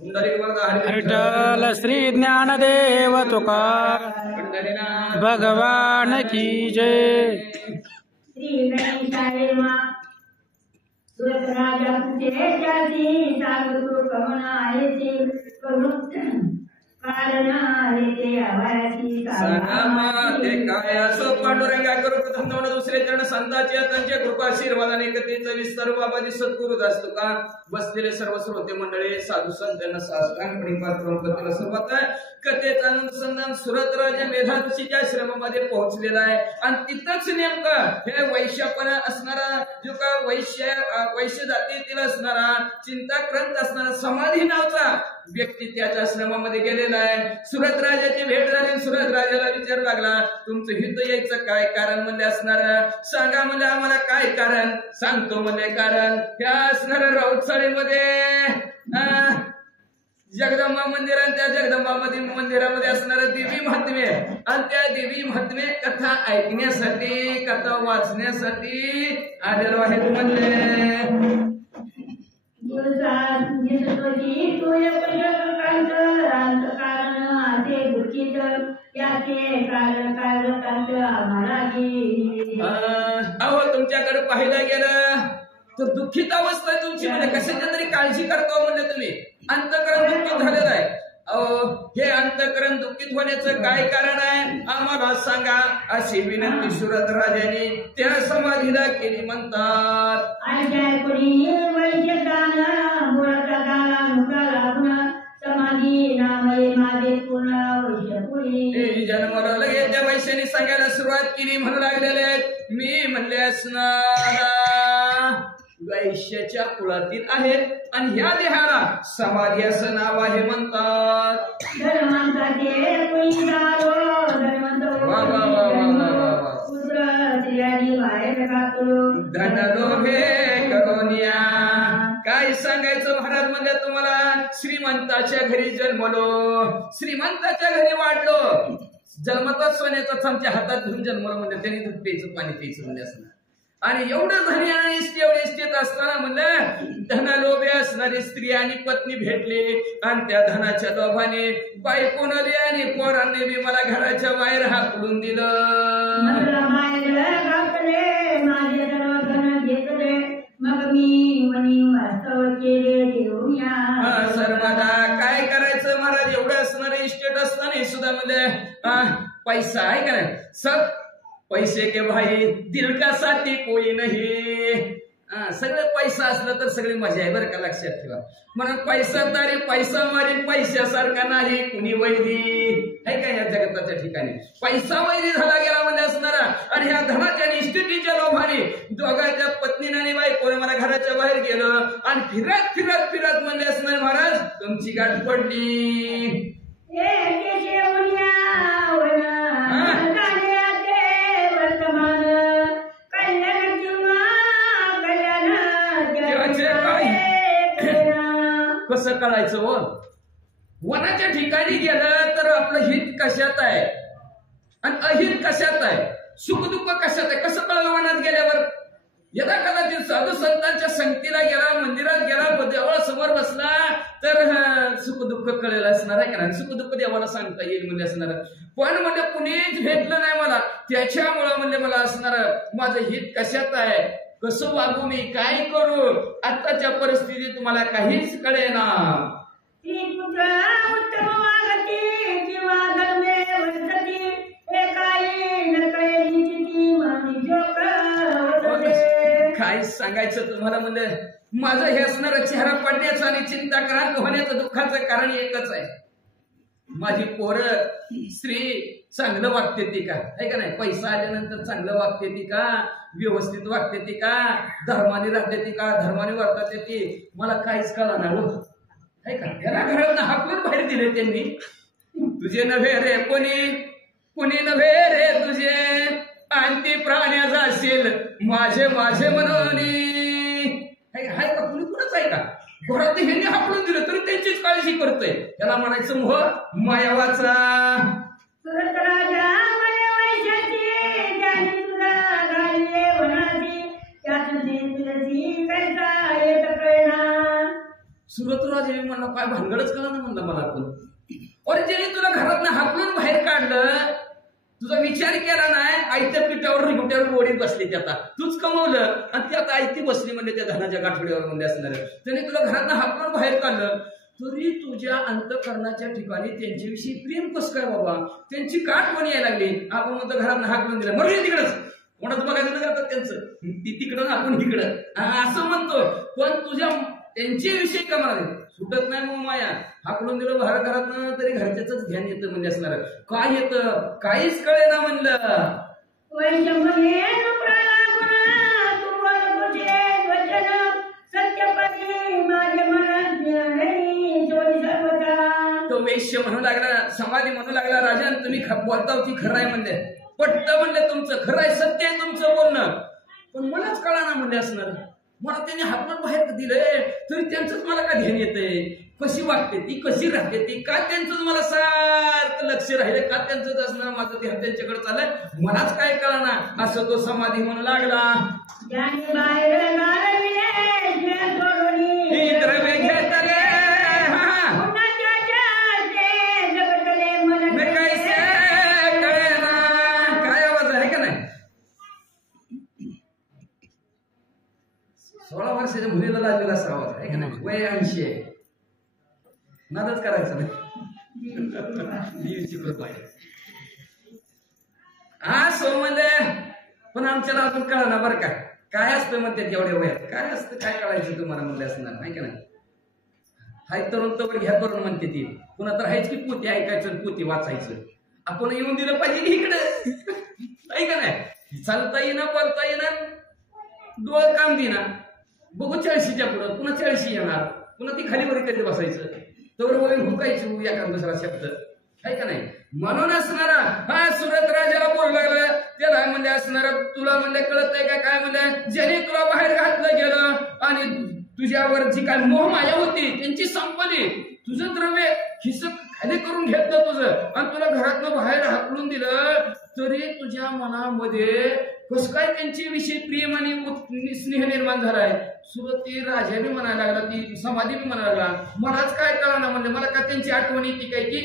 विठ्ठल श्री ज्ञानदेव तुकार भगवान की जय। श्री गणेशाय नमः। सुरत राजा तुझे जाती सागरू कमनायचे करून कारणायचे आवासी ते काय असो पांडुरंगा करू प्रथम दोन दुसरे चरण संतांचे त्यांच्या कृपा आशीर्वादाने कथेचा विस्तार बाबाजी सद्गुरू दास तुका बसलेले सर्व श्रोते मंडळी साधू संत यांना साष्टांग कथेला सुरुवात आहे। कथेचा अनुसंधान सुरत राजा मेधाऋषीच्या आश्रमामध्ये पोहोचलेला आहे आणि तिथंच नेमकं हे वैश्यपणा असणारा जो का वैश्य जातीतील असणारा चिंताक्रांत असणारा समाधी नावचा व्यक्ती त्याच्या आश्रमामध्ये गेलेला आहे। सुरत राजाची भेट झाली। सुरत राजाला विचारू लागला तुमचं हित यायचं काय कारण म्हणले असणार सांगा म्हणजे आम्हाला काय कारण सांगतो म्हणजे कारण त्या असणाऱ्या राऊतसाडीमध्ये जगदंबा मंदिर आणि त्या जगदंबा मंदिरामध्ये असणारे देवी महात्म्य आणि त्या देवी महात्म्य कथा ऐकण्यासाठी कथा वाचण्यासाठी आलेलो आहेत म्हणले। अहो तुमच्याकडे पाहिलं गेलं तर दुःखित अवस्था तुमची म्हणजे कशाची तरी काळजी करतो म्हणले तुम्ही अंतःकरण दुःखित झालेलं आहे। हे अंतःकरण दुःखित होण्याचं काय कारण आहे आम्हाला सांगा अशी विनंती सुरत राजाने त्या समाधीला केली म्हणतात। जन्माला लगेच त्या वैश्याने सांगायला सुरुवात केली म्हणू लागलेले आहेत मी म्हणले असणार वैश्याच्या कुळातील आहेत आणि ह्या देहाला समाधी असं नाव आहे म्हणतात। धन दोघे करोनिया काय सांगायचं महाराज म्हणजे तुम्हाला श्रीमंताच्या घरी जन्मलो श्रीमंताच्या घरी वाढलो जन्मताच सोन्याचाच आमच्या हातात घेऊन जन्मलो म्हणजे त्यांनी दूध प्यायचं पाणी प्यायचं म्हणजे असणार आणि एवढं धनी आणि एवढे इस्टेट असताना म्हणलं धनालोभे असणारी स्त्री आणि पत्नी भेटली आणि त्या धनाच्या लोभाने बायकोने आणि पोरांनी बी मला घराच्या बाहेर हाकलून दिलं। सर्वदा काय करायचं महाराज एवढं असणारे इस्टेट असताना सुद्धा म्हणजे पैसा आहे का नाही सब पैसे के भाई दिल का साथी कोई नाही सगळं पैसा असलं तर सगळी मजा आहे बरं का लक्षात ठेवा म्हणून पैसा तारी पैसा मारीन पैशासारखा नाही कुणी वैरी आहे का या जगताच्या ठिकाणी पैसा वैरी झाला गेला म्हणजे असणारा आणि ह्या धनाच्या आणि इस्टेटीच्या लोभाने दोघांच्या पत्नीने आणि बायकोने मला घराच्या बाहेर गेलं आणि फिरत फिरत फिरत म्हणजे असणार महाराज तुमची गाठ पडली। कसं कळायचं हो वनाच्या ठिकाणी गेलं तर आपलं हित कशात आहे आणि अहित कशात आहे सुखदुःख कशात आहे कसं कळलं वनात गेल्यावर यदा कदाचित साधू संतांच्या संगतीला गेला मंदिरात गेला देवासमोर बसला तर सुखदुःख कळेल असणार आहे का सुखदुःख देवाला सांगता येईल म्हणजे असणार पण म्हणजे कुणीच भेटलं नाही मला त्याच्यामुळं म्हणजे मला असणार माझं हित कशात आहे कसं वागू मी काय करू आताच्या परिस्थितीत तुम्हाला काहीच कळेना। काय सांगायचं तुम्हाला म्हणजे माझं हे असणारं चेहरा पडण्याचं आणि चिंताक्रांत होण्याचं दुःखाचं कारण एकच आहे माझी पोरं स्त्री चांगलं वागते ती का आहे का नाही पैसा आल्यानंतर चांगलं वागते ती का व्यवस्थित वागते ती का धर्माने राहते ती का धर्माने वागते ती मला काहीच कळलं नाही आहे का त्याला घरात हाकलून बाहेर दिले त्यांनी तुझे नव्हे रे कुणी नव्हे रे तुझे आणती प्राण्याचा असेल माझे माझे म्हणून आहे का कुणी कुणच आहे का घरात ह्यांनी हाकलून दिलं तरी त्यांचीच काळजी करतोय त्याला म्हणायचं मोह मायावाचा। सुरतराज मी म्हणलं काय भानगडच कळलं ना म्हणलं मला आपण. अरे ज्याने तुला घरातनं हाकलून बाहेर काढलं, तुझा विचार केला नाही, आयत्या पिठावर रिगुट्यावर गोडीत बसली ती आता तूच कमवलं आणि ती आता आयती बसली म्हणजे त्या धनाच्या गाठोड्यावर म्हणजे असणार. त्याने तुला घरातनं हाकलून बाहेर काढलं तरी तुझ्या अंतःकरणाच्या ठिकाणी त्यांच्याविषयी प्रेम कसं काय बाबा, त्यांची गाठ पण यायला लागली. आपण म्हणतो घरातनं हाकलून दिलं म्हणजे तिकडच कोणाचं बघायचं न करतात त्यांचं, ती तिकडं आपण इकडं असं म्हणतो. पण तुझ्या त्यांच्याविषयी का मला सुटत नाही मग माया. हाकलून दिलं बाहेर घरातनं तरी घरच्याच ध्यान येतं म्हणजे असणार. काय येतं काहीच कळे ना म्हणलं. तो वैश्य म्हणू लागला, समाधी म्हणू लागला, राजन तुम्ही बोलता ती खरं आहे म्हणले, पटतं म्हणले तुमचं, खरं आहे, सत्य आहे तुमचं बोलणं. पण मलाच कळा ना म्हणले असणार. मला त्यांनी हाकलून बाहेर दिलंय तरी त्यांचंच मला काय ध्यान येतंय, कशी वागते ती, कशी राहते ती, का त्यांचं मला सारखं लक्ष राहिलं, का त्यांचंच असणार, माझं ध्यान त्यांच्याकडे चाललंय, मलाच काय कळणार. असं तो समाधी म्हणू लागला. द्रव्य घेतले काय आवाज आहे का नाही. 16 वर्षाच्या मुलीला लागलेला असा आवाज आहे का नाही. वय 80 आहे, नादच करायचं नाही. हा सो म्हणजे पण आमच्याला अजून कळणार बरं का काय असतं म्हणते एवढ्या वयात, काय असतं काय कळायचं तुम्हाला म्हणले असणार नाही का नाही. हाय तरुण तर घ्या करून म्हणते ती, पुन्हा तर हायच की पोती ऐकायचं पोती वाचायचं. आपण येऊन दिलं पाहिजे इकडे नाही का नाही. चालता येईना, बोलता येईना, डोळं काम देईना. बघू 40च्या पुढं पुन्हा 40 येणार, पुन्हा ती खाली वरी कधी बसायचं, तर वळून हुकायची एका दुसरा शब्द आहे का नाही. म्हणून असणारा हा सुरत राजाला बोलू लागला, त्याला म्हणजे असणारा तुला म्हणजे कळत नाही काय म्हणजे, ज्याने तुला बाहेर घातलं गेलं आणि तुझ्यावर जी काय मोहमाया होती त्यांची संपली, तुझं द्रव्य खिस खाली करून घेतलं तुझं आणि तुला घरातनं बाहेर हाकलून दिलं, तरी तुझ्या मनामध्ये कसं काय त्यांची विषयी प्रेम आणि स्नेह निर्माण झालाय. सुरती राजा बी म्हणायला लागला, ती समाधी बी म्हणायला लागला, मलाच काय कळना म्हणजे, मला का त्यांची आठवण येते काय की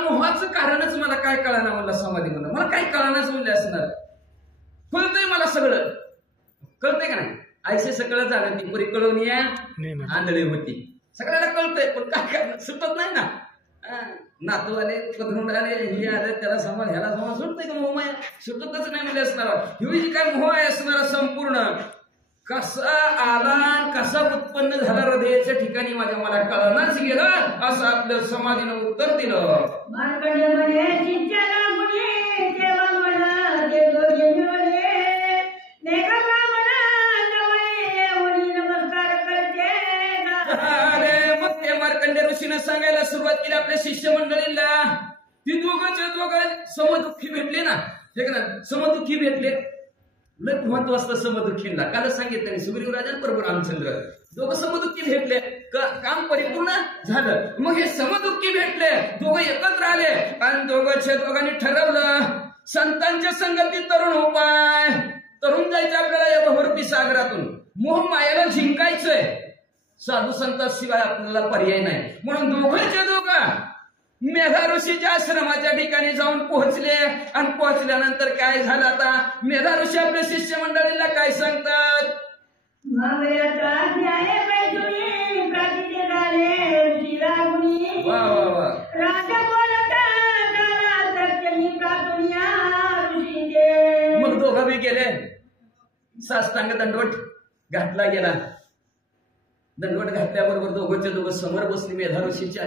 मोहाचं कारणच मला काय कळना म्हणलं. समाधी म्हणलं मला काय कळणाच म्हणले असणार. कळतंय मला सगळं, कळतंय का नाही. आयसे सगळं झालं ती पुरी कळवून या आंधळी होती, सगळ्याला कळतंय पण काय करणार सुटत नाही ना. नातू आले, पत्रून आले, हे आले, त्याला सांभाळ ह्याला सांभाळ, सुटतंय का मोह माया, सुटतच नाही म्हणजे असणार. ही जी काय मोह आहे असणार संपूर्ण कसा आला कसा उत्पन्न झाला हृदयाच्या ठिकाणी माझ्या मला कळणाच गेलं, असं आपलं समाधीनं उत्तर दिलं. मार्कंडेय ऋषीने सांगायला सुरुवात केली आपल्या शिष्य मंडळीला. ती दोघं समदुःखी भेटले ना, हे का समदुःखी भेटले. लय महत्व असतं समदुःखींना, कालच सांगितलं सुग्रीव राजा बरोबर रामचंद्र दोघं समदुःखी भेटले, काम परिपूर्ण झालं. मग हे समदुःखी भेटले, दोघं एकत्र आले आणि दोघांनी ठरवलं संतांच्या संगतीत तरुण उपाय, तरुण जायचं आपल्याला या भरती सागरातून, मोह मायाला जिंकायचंय, साधू संतांशिवाय आपल्याला पर्याय नाही. म्हणून दोघांच्या दोघं मेधा ऋषीच्या आश्रमाच्या ठिकाणी जाऊन पोहोचले आणि पोहोचल्यानंतर काय झालं आता मेधा ऋषी आपल्या शिष्य मंडळीला काय सांगतात. वा वा वा. मग दोघं बी गेले, साष्टांग दंडवट घातला गेला. दंडवट घातल्याबरोबर दोघंच्या दोघं समोर बसली मेधा ऋषीच्या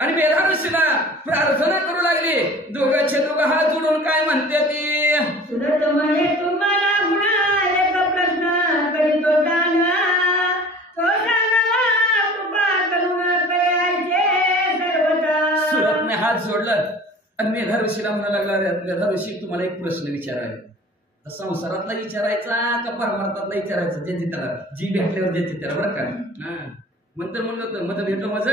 आणि मेधा ऋषीला प्रार्थना करू लागली. दोघांचे दोघं हात जोडून काय म्हणते ती, सुरतने हात जोडलं आणि मेधा ऋषीला म्हणा लागला, मेधा ऋषी तुम्हाला एक प्रश्न विचारायचा, संसारातला विचारायचा का परमार्थातला विचारायचा, ज्याची त्याला जी भेटल्यावर ज्याची त्याला बरं का. नंतर म्हणलं होतं मत भेटलं माझं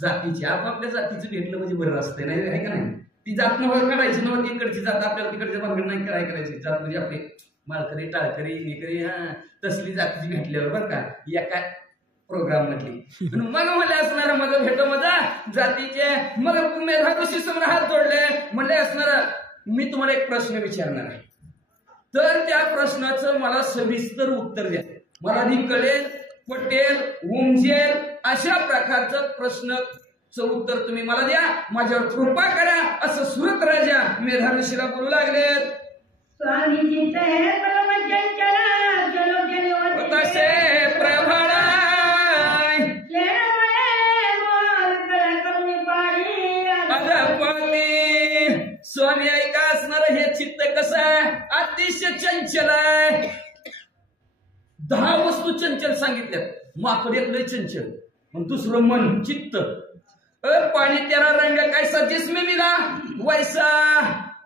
जातीची, आपापल्या जातीचं भेटलं म्हणजे बरं असतंय नाही आहे का नाही. ती जात नव्हती काढायची नव्हती, इकडची जात आपल्याला तिकडच्या भानगड नाही काय करायची. जात म्हणजे आपली माळकरी टाळकरी निकरी तसली जातीची भेटल्यावर बरं का एका प्रोग्राम मधली. मग म्हणले असणार मग भेटो मजा जातीचे. मग मेधाऋषी समोर हात जोडले, म्हणले असणार मी तुम्हाला एक प्रश्न विचारणार आहे, तर त्या प्रश्नाचं मला सविस्तर उत्तर द्या. मला नी कळेल, पटेल, उमजेल अशा प्रकारचं प्रश्नाचं उत्तर तुम्ही मला द्या, माझ्यावर कृपा करा, असं सुरत राजा मेधाऋषीला बोलू लागलेत. स्वामीजी तसे प्रभळ स्वामी ऐका असणार हे चित्त कसं आहे, अतिशय चंचल आहे. 10 वस्तू चंचल सांगितल्यात. माकड एक लय चंचल, मग दुसरं मन चित्त. पाणी तेरा रंग कैसा जिसमें मिला वैसा.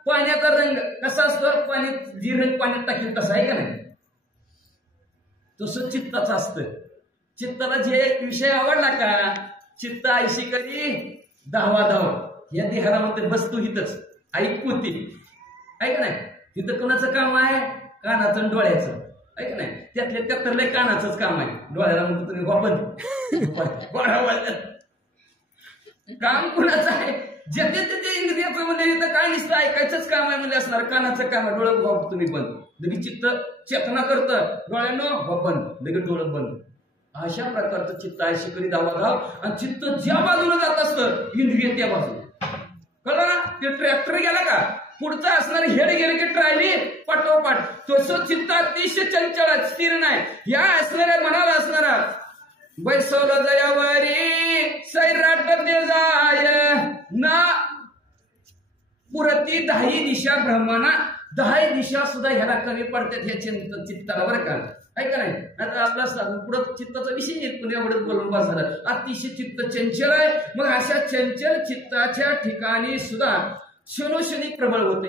पाण्याचा रंग कसा असतो, पाणी जी रंग पाण्यात टाकेल तसा आहे का नाही, तसं चित्ताचं असतं. चित्ताला जे विषय आवडला का, चित्त ऐशी करी धावा धाव. या देहारामध्ये बसतो हिथच ऐकू ती, ऐक नाही. तिथं कोणाचं काम आहे, कानाचं आणि डोळ्याचं, ऐक नाही. त्यातल्या त्यात तर लय कानाचंच काम आहे. डोळ्याला म्हणतो तुम्ही वापन काम कुणाचं आहे, ज्याच्या त्याच्या इंद्रियाचं म्हणजे इथं काय नसतं, ऐकायचंच काम आहे म्हणजे असणार. कानाचं काम आहे, डोळं वाप तुम्ही बंद, लगेच चित्त चेतना करतं, डोळ्यानं वापन लगेच डोळं बंद. अशा प्रकारचं चित्त आहे शिकरी धावाधाव. आणि चित्त ज्या बाजूला जात असतं इंद्रिय त्या बाजूला. कळलं ना, ते ट्रॅक्टर गेला का पुढचं असणार हेड गेले की ट्रायली पाठोपाठ. तसं चित्त अतिशय चंचल स्थिर नाही. या असणाऱ्या मनाला असणारा बैसवलं जयावरी सैराट दे जाय ना पुरती 10 दिशा भ्रमणा. 10 दिशा सुद्धा ह्याला कमी पडतात ह्या चित्ताला बरं का, ऐका नाही. आता आपला पुढं चित्ताचा विषय येत पण एवढंच बोलून बस झालं. अतिशय चित्त चंचल आहे. मग अशा चंचल चित्ताच्या ठिकाणी सुद्धा क्षणोक्षणी प्रबळ होते,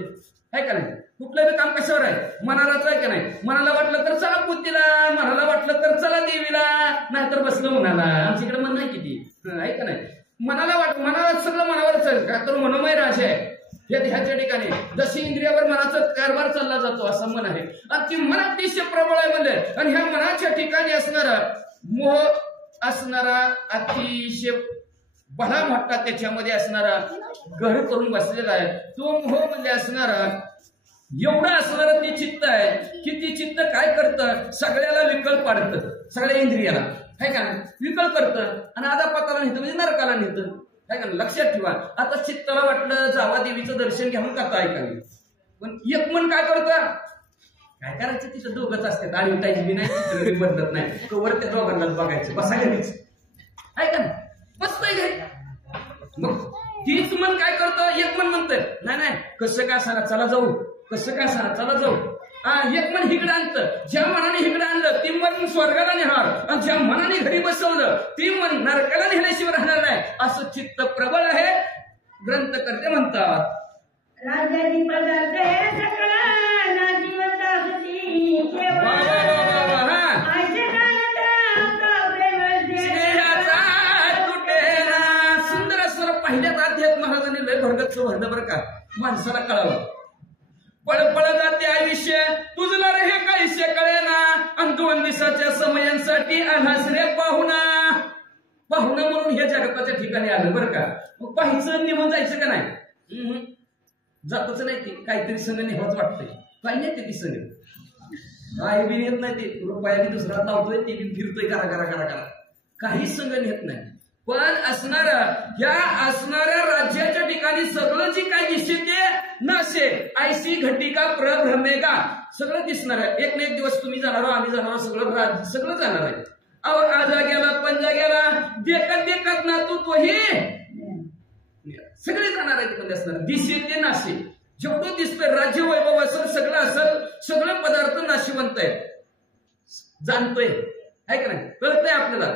आहे का नाही. कुठलं बी काम कशावर आहे, मनालाच आहे का नाही. मनाला वाटलं तर चला बुद्धीला, मनाला वाटलं तर चला देवीला, नाहीतर बसलं मनाला. आमच्याकडे मन नाही किती, आहे का नाही. मनाला सगळं मनावरच आहे का, तर मनोमय राज आहे ह्याच्या ठिकाणी. जशी इंद्रियावर मनाचा कारभार चालला जातो असं मन आहे. आणि ती मन अतिशय प्रबळ आहे म्हणजे. आणि ह्या मनाच्या ठिकाणी असणारा मोह असणारा अतिशय भला मोठा त्याच्यामध्ये असणारा घर करून बसलेला आहे. तो मोह म्हणजे असणारा एवढं असणारं ते चित्त आहे की ती चित्त काय करतं, सगळ्याला विकल पाडतं, सगळ्या इंद्रियाला, आहे का नाही, विकल करतं. आणि आधा पाताला नेतं म्हणजे नरकाला नेतं, आहे का. लक्षात ठेवा. आता चित्ताला वाटलं जावा देवीचं दर्शन घ्यावं कथा ऐकावी, पण एक मन काय करतं, काय करायचं तिथं दोघंच असते, आळी टाईच बी नाही, बदलत नाही, कवर त्या दोघांनाच बघायचं, बसा घरीच, आहे का नाही, बसतंय घरी. मग तीच मन काय करतं, एक मन म्हणतंय नाही नाही कसं काय असणार चला जाऊ, कसं काय असणार चला जाऊ. एक मन हिकडे आणतं, ज्या मनाने हिकडे आणलं ती मन स्वर्गाला नेणार, आणि ज्या मनाने घरी बसवलं ती मन नरकाला नेल्याशिवाय राहणार नाही. असं चित्त प्रबळ आहे ग्रंथकर्ते म्हणतात. राज्याची पदार्थ हे सगळं ना जिवंत असती केवळ सुंदर असं पहिल्याच अध्यात्म महाराजांनी लय भरगतचं भरलं बरं का, माणसाला कळावं. पळपळ जाते आयुष्य तुझला रे हे काहीशे कळेना, आणि 2 दिवसाच्या समयांसाठी आलास रे पाहुणा. पाहुणा म्हणून हे जगताच्या ठिकाणी आलं बरं का. मग पाहायचं निघून जायचं का नाही, जातच नाही. ते काहीतरी संघ नेहमीच वाटतंय, काय नाही ते संघ काय बी नेत नाही. ते रुपया बी दुसरा लावतोय, ते बी फिरतोय करा करा करा करा, काहीच संघ नेत नाही. पण असणारा या असणाऱ्या राज्याच्या ठिकाणी सगळं जे काय दिसते ते नसे. ऐशी घटिका प्रभ्रमेगा, सगळं दिसणार आहे. एक ना एक दिवस तुम्ही जाणार, आम्ही जाणार, सगळं जाणार आहे. आजा गेला पंजा गेला, देखत देखत ना तोही सगळे जाणार आहेत. पण असणार दिसे ते नाशे, जेवढं दिसतं राज्य वैभव असेल, सगळं असेल, सगळे पदार्थ नाशिवंत आहेत, जाणतोय, आहे का नाही, कळतंय आपल्याला.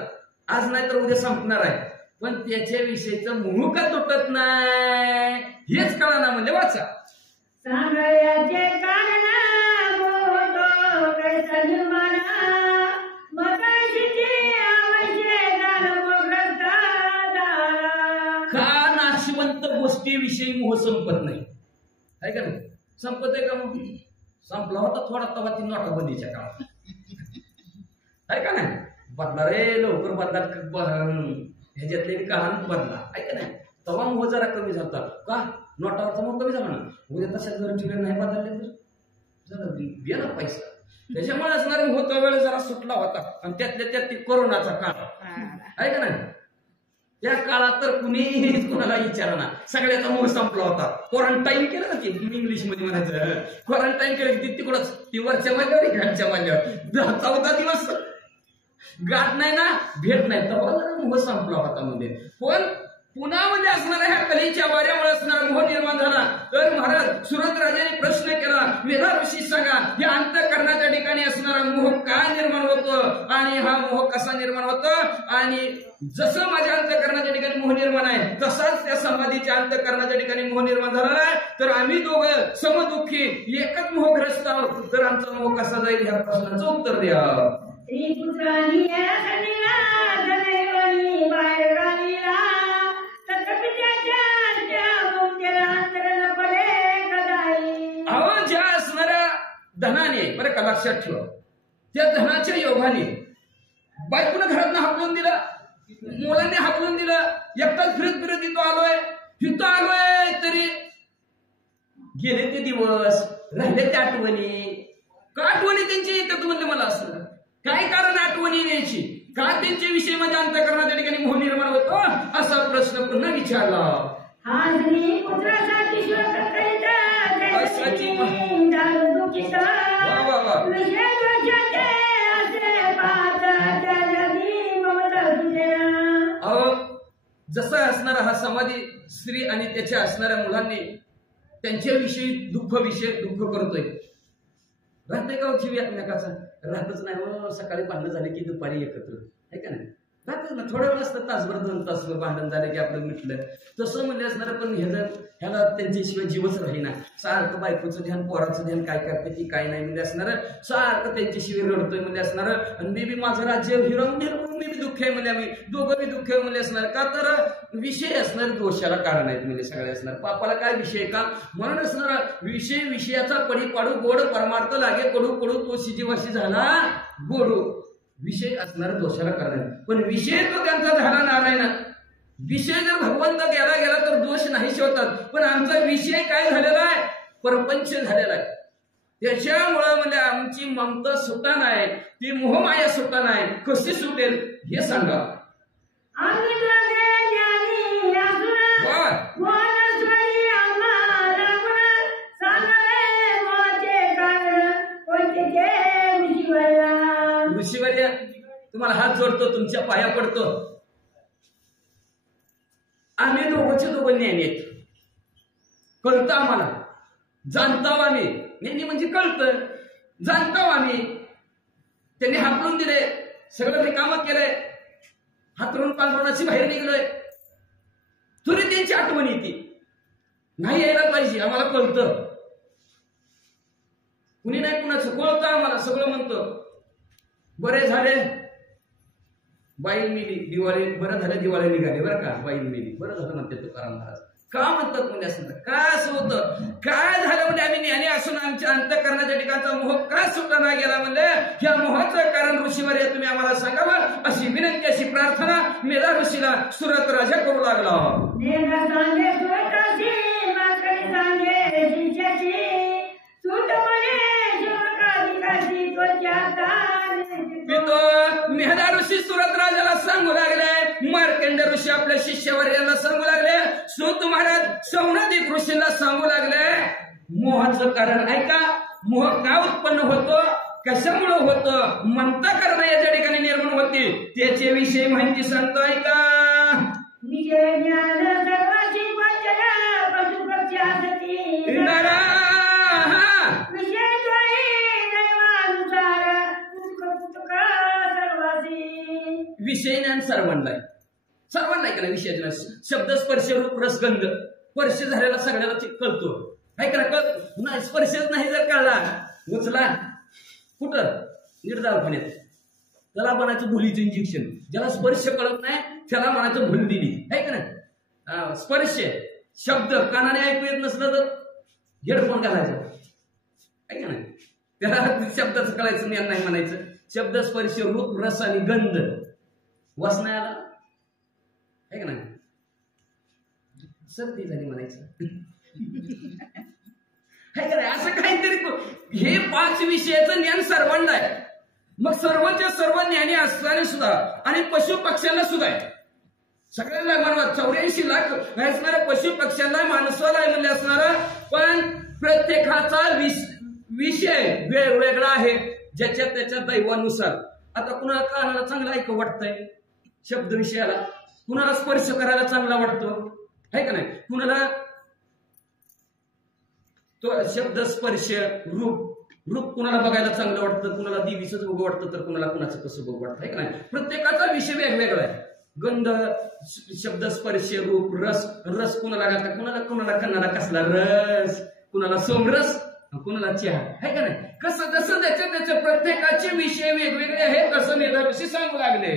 आज नाही तर उद्या संपणार आहे, पण त्याच्याविषयीचं मोह का तुटत नाही हेच कळना. म्हणजे वाचा सांगयाचे कारण मोठो कैसा निर्माणा मगाशीचे आवश्य गाल मोग्रस्ता का नाशिवंत गोष्टी विषयी मोह संपत नाही, आहे का नाही? संपत आहे का? मग संपला होता थोडा तवा ती नोटाबंदीच्या काळात, आहे का नाही? बदला रे लवकर बदला, ह्याच्यातले काळात बदला, आहे का नाही? तवा मोह जरा कमी झाला का? नोटावरचा मोह कमी झाला ना. उद्या तशा जर ठिकाणी नाही बदलले तर जरा गेला पैसा. त्याच्यामुळे असणार मोह तो वेळ जरा सुटला होता. आणि त्यातल्या त्यात ती कोरोनाचा काळ, आहे का नाही? त्या काळात तर कुणीही कोणाला विचारना, सगळ्याचा मोह संपला होता. क्वारंटाईन केलं ना, की इंग्लिश मध्ये म्हणायचं क्वारंटाईन केलं की तिकडंच ती वरच्या माल्यावर घरच्या माल्यावर 14 दिवस गाठ नाही ना, भेट नाही, तेव्हा मोह संपला होता मध्ये. पण पुन्हा मध्ये असणाऱ्या ह्या कलेच्या वाऱ्यामुळे असणारा मोह निर्माण झाला. तर महाराज सुरत राजाने प्रश्न केला, वेदा ऋषी सांगा, या अंतःकरणाच्या ठिकाणी असणारा मोह का निर्माण होतो आणि हा मोह कसा निर्माण होतो? आणि जसं माझ्या अंतःकरणाच्या ठिकाणी मोह निर्माण आहे तसाच त्या समाधीच्या अंतःकरणाच्या ठिकाणी मोह निर्माण झाला आहे. तर आम्ही दोघं समदुःखी एकच मोहग्रस्त आहोत, तर आमचा मोह कसा जाईल ह्या प्रश्नाचं उत्तर द्या. श्रीपुत्रांनी सनीला धनैवनी बाहेर राहिला, अहो ज्या असणाऱ्या धनाने, बरं का लक्षात ठेवा, त्या धनाच्या योगाने बायकोनं घरात हाकलून दिलं, मुलांनी हाकलून दिलं, एकटाच फिरत फिरत इथं आलोय तरी गेले ते दिवस, राहिले त्या आठवणी. का आठवणी त्यांची येतात म्हणले मला? असं काय कारण आठवणी यायची? का त्यांच्या विषयी माझ्या अंतःकरणाच्या ठिकाणी मोह निर्माण होतो? असा प्रश्न पुन्हा विचारला. जसं असणारा हा समाधी स्त्री आणि त्याच्या असणाऱ्या मुलांनी त्यांच्याविषयी दुःख करतोय. राहते का जीव एकमेकाचा? राहतच नाही हो. सकाळी भांडण झाले की दुपारी एकत्र, आहे का नाही? राहतच ना. थोड्या वेळ असतं, तासभर 2 तास भांडण झाले की आपलं मिटलं. तसं म्हणजे असणार. पण ह्याला त्यांच्याशिवाय जीवच राहीना. सारखं बायकोचं ध्यान, पोराचं ध्यान, काय करते की काय नाही म्हणजे असणार. सारखं त्यांच्याशिवाय रडतोय म्हणजे असणार. आणि मी बी माझं राज्य हिरावून गेलं म्हणून मी बी दुःख आहे म्हणजे, आम्ही दोघं बी दुःख आहे म्हणजे असणार. का तर विषय असणार, दोषाला कारण आहेत म्हणजे सगळे असणार. पापाला काय विषय का? म्हणून असणार विषयाचा पडी पाडू, गोड परमार्थ लागे कडू कडू, तो शिजीवाशी झाला गोडू. विषय असणार दोषाला कारण. पण विषय तो त्यांचा झाला नारायण. विषय जर भगवंत गेला तर दोष नाही होतात. पण आमचा विषय काय झालेला आहे? परपंच झालेला आहे. त्याच्यामुळं म्हणजे आमची ममता सुटा नाही, ती मोहमाया सुटा नाही. कशी सुटेल हे सांगा. ऋषीवर्य तुम्हाला हात जोडतो, तुमच्या पाया पडतो. आम्ही दोघं ज्ञानी आहेत. कळतं आम्हाला, जाणतो आम्ही. ज्ञानी म्हणजे कळतं, जाणतो आम्ही. त्यांनी हाकलून दिले, सगळं रिकामं केलंय, हातरून पांघरुणाची बाहेर निघलोय, तरी त्यांची आठवण येते. नाही यायला पाहिजे, आम्हाला कळतं. कुणी नाही कुणाचं, कळतं आम्हाला, सगळं म्हणतो. बरे झाले बाई मिली, दिवाळी बरं झालं, दिवाळी निघाली बरं का, बाई मिली बरं झालं म्हणते तुकाराम महाराज. का म्हणतात म्हणजे असं? काय असं होतं? काय झालं म्हणजे आम्ही ज्ञानी असून आमच्या अंतःकरणाच्या ठिकाणचा मोह का सुटला नाही गेला म्हणजे ह्या मोहाचं कारण ऋषीवर्य तुम्ही आम्हाला सांगावं, अशी विनंती, अशी प्रार्थना मेधा ऋषीला सुरत राजा करू लागला. मेधा ऋषी सुरत राजाला सांगू लागले, मार्कंड ऋषी आपल्या शिष्यवर्याला सांगू लागले, सूत महाराज सौनदिक ऋषीला सांगू लागले. मोहाचं कारण ऐका. मोह का उत्पन्न होतो, कशामुळे होतं, ममता करणं याच्या ठिकाणी निर्माण होते, त्याचे विषयी माहिती सांगतो ऐका. विषय ज्ञान सर्वांना आहे का? विषय ज्ञान शब्द स्पर्श रूप रसगंध स्पर्श झालेला सगळ्याला कळतो, आहे का? नाही स्पर्शच नाही जर कळला, उचला कुठं निर्दवाखान्यात, त्याला म्हणायचं भुलीचं इंजेक्शन. ज्याला स्पर्श कळत नाही त्याला म्हणायचं भूल दिली, आहे का नाही? स्पर्श शब्द कानाने ऐकू येत नसलं तर हेडफोन घालायचा, आहे का नाही? त्याला शब्दाचं कळायचं ज्ञान नाही म्हणायचं. शब्द स्पर्श रूप रस आणि गंध वास नाही आला, आहे का नाही? सर्दी झाली म्हणायचं, आहे का नाही? असं काहीतरी हे 5 विषयाचं ज्ञान सर्वांना आहे. मग सर्वच्या सर्व ज्ञानी असणारे सुद्धा आणि पशु पक्ष्याला सुद्धा आहे. सगळ्यांना मानवा 84 लाख असणाऱ्या पशु पक्ष्यांना माणसाला म्हणजे असणारा, पण प्रत्येकाचा विषय वेगवेगळा आहे ज्याच्या त्याच्या दैवानुसार. आता कुणाला कानाला चांगलं ऐकू वाटतंय शब्द विषयाला, कुणाला स्पर्श करायला चांगला वाटतो, आहे का नाही? कुणाला तो शब्द स्पर्श रूप कुणाला बघायला चांगलं वाटतं, कुणाला देवीचंच बघू वाटतं, तर कुणाला कुणाचं कसं बघू वाटतं, आहे का नाही? प्रत्येकाचा विषय वेगवेगळा आहे. गंध, शब्द स्पर्श रूप रस कुणाला घालतात, कुणाला कन्नाला कसला रस, कुणाला सोमरस, कुणाला चहा, आहे का नाही? कसं जसं त्याच्या प्रत्येकाचे विषय वेगवेगळे आहे, तसं नेदाऋषी सांगू लागले.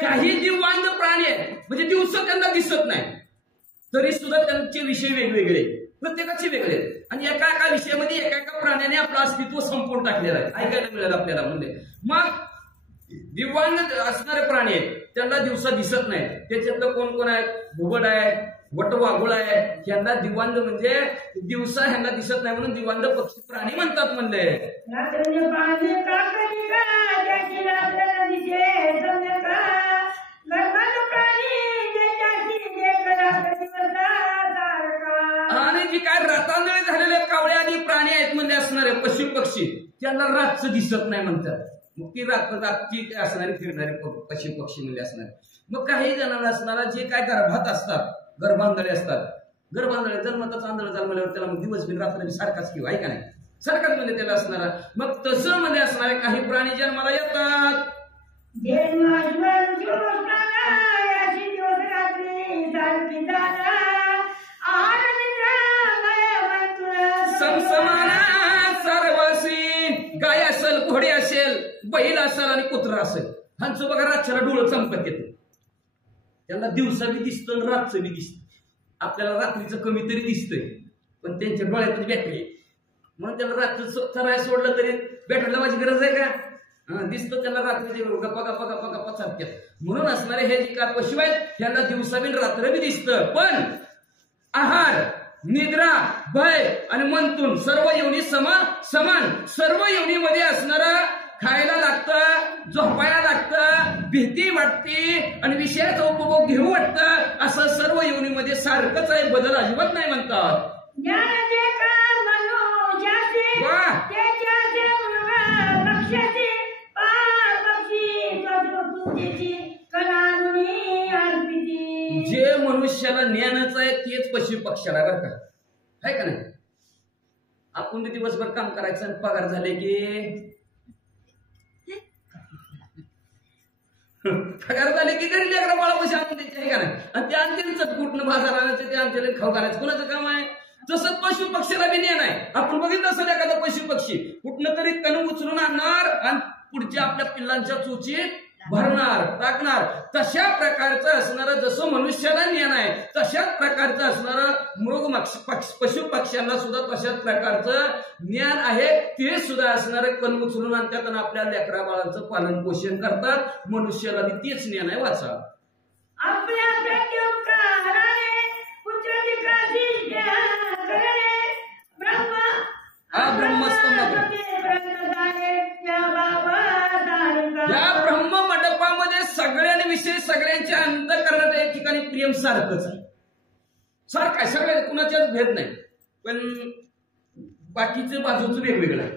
काही दिव्यांग प्राणी आहेत म्हणजे दिवस त्यांना दिसत नाही, तरी सुद्धा त्यांचे विषय वेगवेगळे, प्रत्येकाचे वेगळे आहेत. आणि एका विषयामध्ये एका प्राण्याने आपलं अस्तित्व संपवून टाकलेलं आहे, ऐकायला मिळालं आपल्याला. म्हणजे मग दिव्यांग असणारे प्राणी आहेत, त्यांना दिवसा दिसत नाही. त्याच्यातलं कोण आहे? घुबड आहे, वटवाघूळ आहे. ह्यांना दिव्यांग म्हणजे दिवसा ह्यांना दिसत नाही म्हणून दिव्यांग पक्षी प्राणी म्हणतात म्हणले. आणि जी काय रतांगळे झालेले कावळे आणि प्राणी आहेत म्हणजे असणारे पशु पक्षी, त्यांना रातचं दिसत नाही म्हणतात. मग ती रात्री असणारे फिरणारे पशु पक्षी म्हणजे असणारे. मग काही जणांना असणारा जे काय गर्भात असतात, गर्भांधळे असतात, गर्भांधळे जन्मताच आंधळ जन्मल्यावर त्याला मग दिवस बिन रात्र सारखाच किंवा, आहे का नाही? सारखाच म्हणजे त्याला असणारा. मग तसं म्हणजे असणारे काही प्राणी जन्माला येतात. सर्वसी गाय असेल, घोडे असेल, बैल असेल आणि कुत्रा असेल, ह्यांचं बघा रातच्याला डोळं चमकत येतं. त्यांना दिवसा बी दिसतं आणि रातचं बी दिसतं. आपल्याला रात्रीचं कमी तरी दिसतंय, पण त्यांच्या डोळ्यातच बॅटरी, म्हणून त्याला रात्री चरायला सोडलं तरी बॅटरीला माझी गरज आहे का? दिसतं त्यांना रात्रीचे गप्पा गप्पा गप्पा गप्पा चालतात. म्हणून असणारे हे जे काय पशु आहेत त्यांना दिवसा बी रात्र बी दिसतं. पण आहार, निद्रा, भय आणि मंतून सर्व योनी समान. सर्व योनीमध्ये असणारं खायला लागतं, झोपायला लागतं, भीती वाटते आणि विषयाचा उपभोग घेऊ वाटतं. असं सर्व योनीमध्ये सारखंच आहे, बदल अजिबात नाही म्हणतात. जे मनुष्याला ज्ञानच आहे तेच पशु पक्ष्याला बरं का, आहे का नाही? आपण दिवसभर काम करायचं आणि पगार झाले की घरी लेकरा बाळा पैसे आणून द्यायचे, आहे का नाही? आणि ते आणतील कुठनं बाजार आणायचं, ते आणतील खाऊ करायचं, कोणाचं काम आहे? तसंच पशु पक्षाला बी ज्ञान आहे. आपण बघितलं असेल एखादा पशु पक्षी कुठनं तरी तण उचलून आणणार आणि पुढच्या आपल्या पिल्लांच्या चोचीत भरणार, टाकणार. तशा प्रकारचं असणारं जसं मनुष्याला ज्ञान आहे तशाच प्रकारचं असणारं मृग पशु पक्ष्यांना सुद्धा तशाच प्रकारचं ज्ञान आहे. ते सुद्धा असणारे कण उचलून आणतात आणि आपल्या लेकरा बाळांचं पालन पोषण करतात. मनुष्याला तेच ज्ञान आहे. वाचा या ब्रह्म मंडपामध्ये सगळ्यांविषयी सगळ्यांच्या अंतःकरणात एक ठिकाणी प्रेम सारखंच आहे, सारखं आहे. सगळ्या कुणाच्याच भेद नाही, पण बाकीचं बाजूचं वेगवेगळं आहे.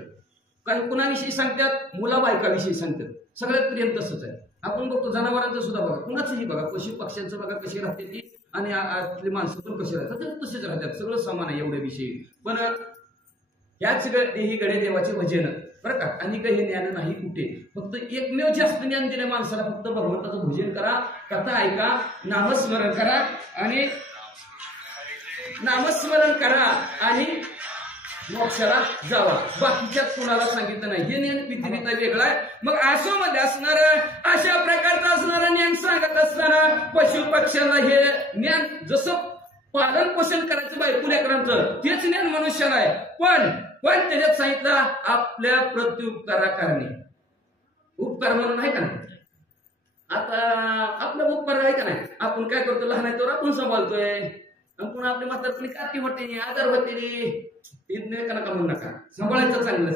कारण कुणाविषयी सांगतात, मुला बायकाविषयी सांगतात. सगळ्यात प्रेम तसंच आहे. आपण बघतो जनावरांचं सुद्धा बघा, कुणाचंही बघा, पशु पक्ष्यांचं बघा कशी राहते ती, आणि आपली माणसं पण कशी राहतात तसेच राहतात. सगळं समान आहे एवढ्या विषयी. पण याच ही गणे देवाचे भजन बरं का, आणि काही ज्ञान नाही कुठे. फक्त एकमेव जास्त ज्ञान दिल्या माणसाला, फक्त भगवंताचं भजन करा, कथा ऐका, नामस्मरण करा आणि मोक्षाला जावा. बाकीच्या कुणाला सांगितलं नाही. हे ज्ञान पृथ्वीचा वेगळा आहे. मग असो मध्ये असणार अशा प्रकारचं असणारं ज्ञान सांगत असताना पशु पक्ष्यांना हे ज्ञान जसं पालन पोषण करायचं बायको लेकरांचं तेच ज्ञान मनुष्याला आहे. पण त्याच्यात सांगितलं आपल्या प्रत्युपकारा करणे. उपकार म्हणून आहे का नाही. आता आपला उपकार आहे का नाही. आपण काय करतो लहान आहे तर आपण सांभाळतोय. पुन्हा आपली म्हातारपणी काठी होते आजार होते नका म्हणू नका. सांभाळायचं चांगलं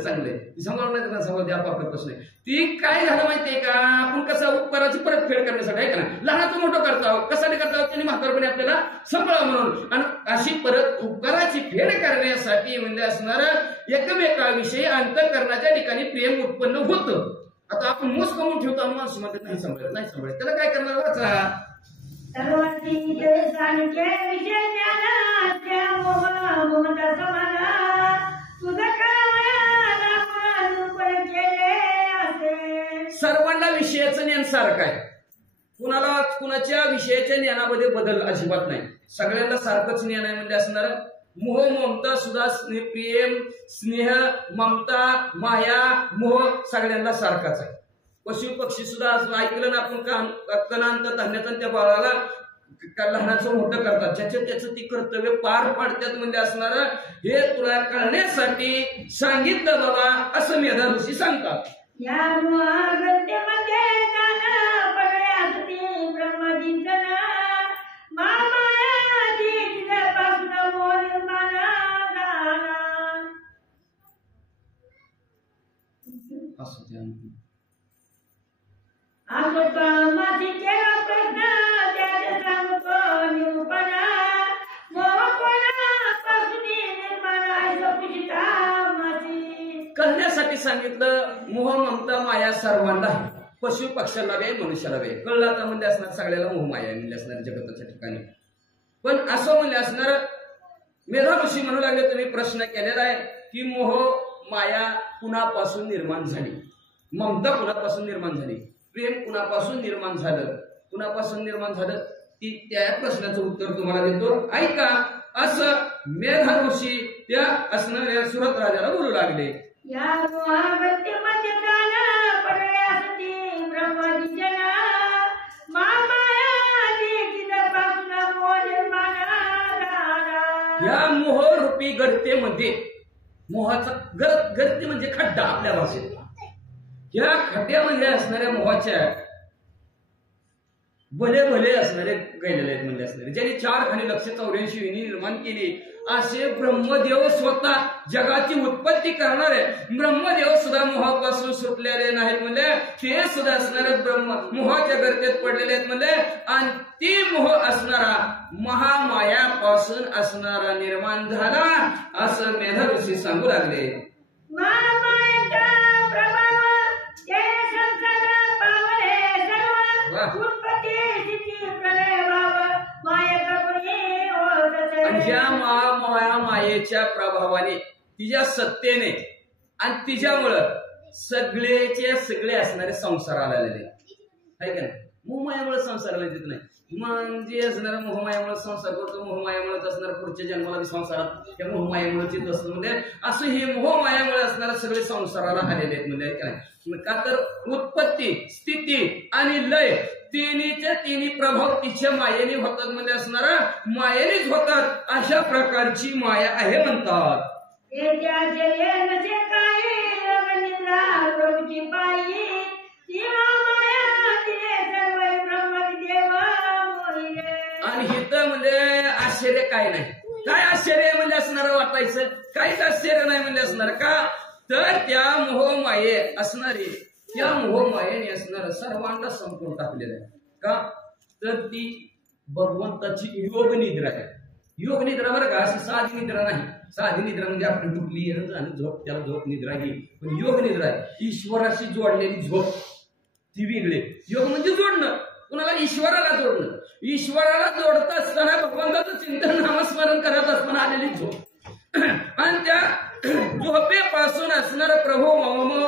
सांभाळून नाही सांभाळते आपापला प्रश्न आहे. ती काय झालं माहितीये का आपण कसं उपकाराची परतफेड करण्यासाठी आहे का नाही. लहानाचं मोठं करतो कशासाठी करतो त्यांनी म्हातारपणी आपल्याला सांभाळा म्हणून. आणि अशी परत उपकाराची फेड करण्यासाठी म्हणजे असणार एकमेकाविषयी अंतःकरणाच्या ठिकाणी प्रेम उत्पन्न होतं. आता आपण मोस कमवून ठेवतो आणि माणूस मध्ये नाही सांभाळत त्याला काय करणार वाचा. सर्वांची जय सांगे विजय ज्ञान त्या ममता समाना तुझं सर्वांना विषयाचं ज्ञान सारखं आहे. कुणाच्या विषयाच्या ज्ञानामध्ये बदल अजिबात नाही. सगळ्यांना सारखंच ज्ञान आहे म्हणजे असणार मोह ममता सुद्धा प्रेम स्नेह ममता माया मोह सगळ्यांना सारखाच आहे. पशु पक्षी सुद्धा ऐकलं ना आपण कणांत धान्याचं त्या बाळाला लहानाचं मोठं करतात. त्याचं ती कर्तव्य पार पाडतात म्हणजे असणार हे तुला कळण्यासाठी सांगितलं बाबा असं मेधा ऋषी सांगतात. करण्यासाठी सांगितलं मोह ममता माया सर्वांना आहे. पशु पक्ष्यांना वे मनुष्याला वे कळलं आता म्हणजे असणार सगळ्याला मोह माया म्हणजे असणार जगताच्या ठिकाणी. पण असं म्हणजे असणार मेधा ऋषी म्हणू लागले तुम्ही प्रश्न केलेला आहे की मोह माया कुणापासून निर्माण झाली. ममता कुणापासून निर्माण झाली. प्रेम कुणापासून निर्माण झालं ती त्या प्रश्नाचं उत्तर तुम्हाला देतो ऐका. असं मेधा ऋषी त्या असणाऱ्या सुरत राजाला बोलू लागले. या मोहरूपी गर्तेमध्ये मोहाचा गर्ते म्हणजे खड्डा आपल्या भाषेत. या खड्ड्यामध्ये असणाऱ्या मोहाच्या भले असणारे गेलेले आहेत म्हणजे असणारे ज्यांनी 4 खाली 184 योनी निर्माण केली असे ब्रह्मदेव स्वतः जगाची उत्पत्ती करणारे ब्रह्मदेव सुद्धा मोहापासून सुटलेले नाहीत म्हणजे ते सुद्धा असणारे मोहाच्या गर्तेत पडलेले आहेत म्हणजे. आणि ती मोह असणारा महामायापासून असणारा निर्माण झाला असं मेधा ऋषी सांगू लागले. ज्या मायेच्या प्रभावाने तिच्या सत्तेने आणि तिच्यामुळं सगळे असणारे संसाराला आलेले आहे का नाही. मोहमायामुळे संसाराला येत नाही. म्हणजे असणारा मोहमायामुळे संसार करतो मोहमायामुळे असणारा पुढच्या जन्माला संसारात त्या मोहमायामुळे येत असतं म्हणजे असं हे मोहमायामुळे असणारे सगळे संसाराला आलेले आहेत म्हणजे का नाही. का तर उत्पत्ती स्थिती आणि लय तिन्ही प्रभाव तिच्या मायेने होतात म्हणजे असणारा मायेनेच होतात अशा प्रकारची माया आहे म्हणतात. आणि हिथं म्हणजे आश्चर्य काय नाही. काय आश्चर्य म्हणजे असणार वाटायचं काहीच आश्चर्य नाही म्हणजे असणार का तर त्या मोहमाये असणारे त्या मोहमायेने असणार सर्वांना संपूर्ण टाकलेलं आहे. का तर ती भगवंताची योग निद्रा आहे. योग निद्रा बरं का अशी साधी निद्रा नाही. साधी निद्रा म्हणजे आपण डुबली आणि झोप त्याला झोप निद्रा ही. पण योग निद्रा आहे ईश्वराशी जोडलेली झोप ती वेगळी. योग म्हणजे जोडणं कुणाला ईश्वराला जोडणं. ईश्वराला जोडत असताना भगवंताचं चिंतन नामस्मरण करत असताना आलेली झोप आणि त्या झोपेपासून असणार प्रभू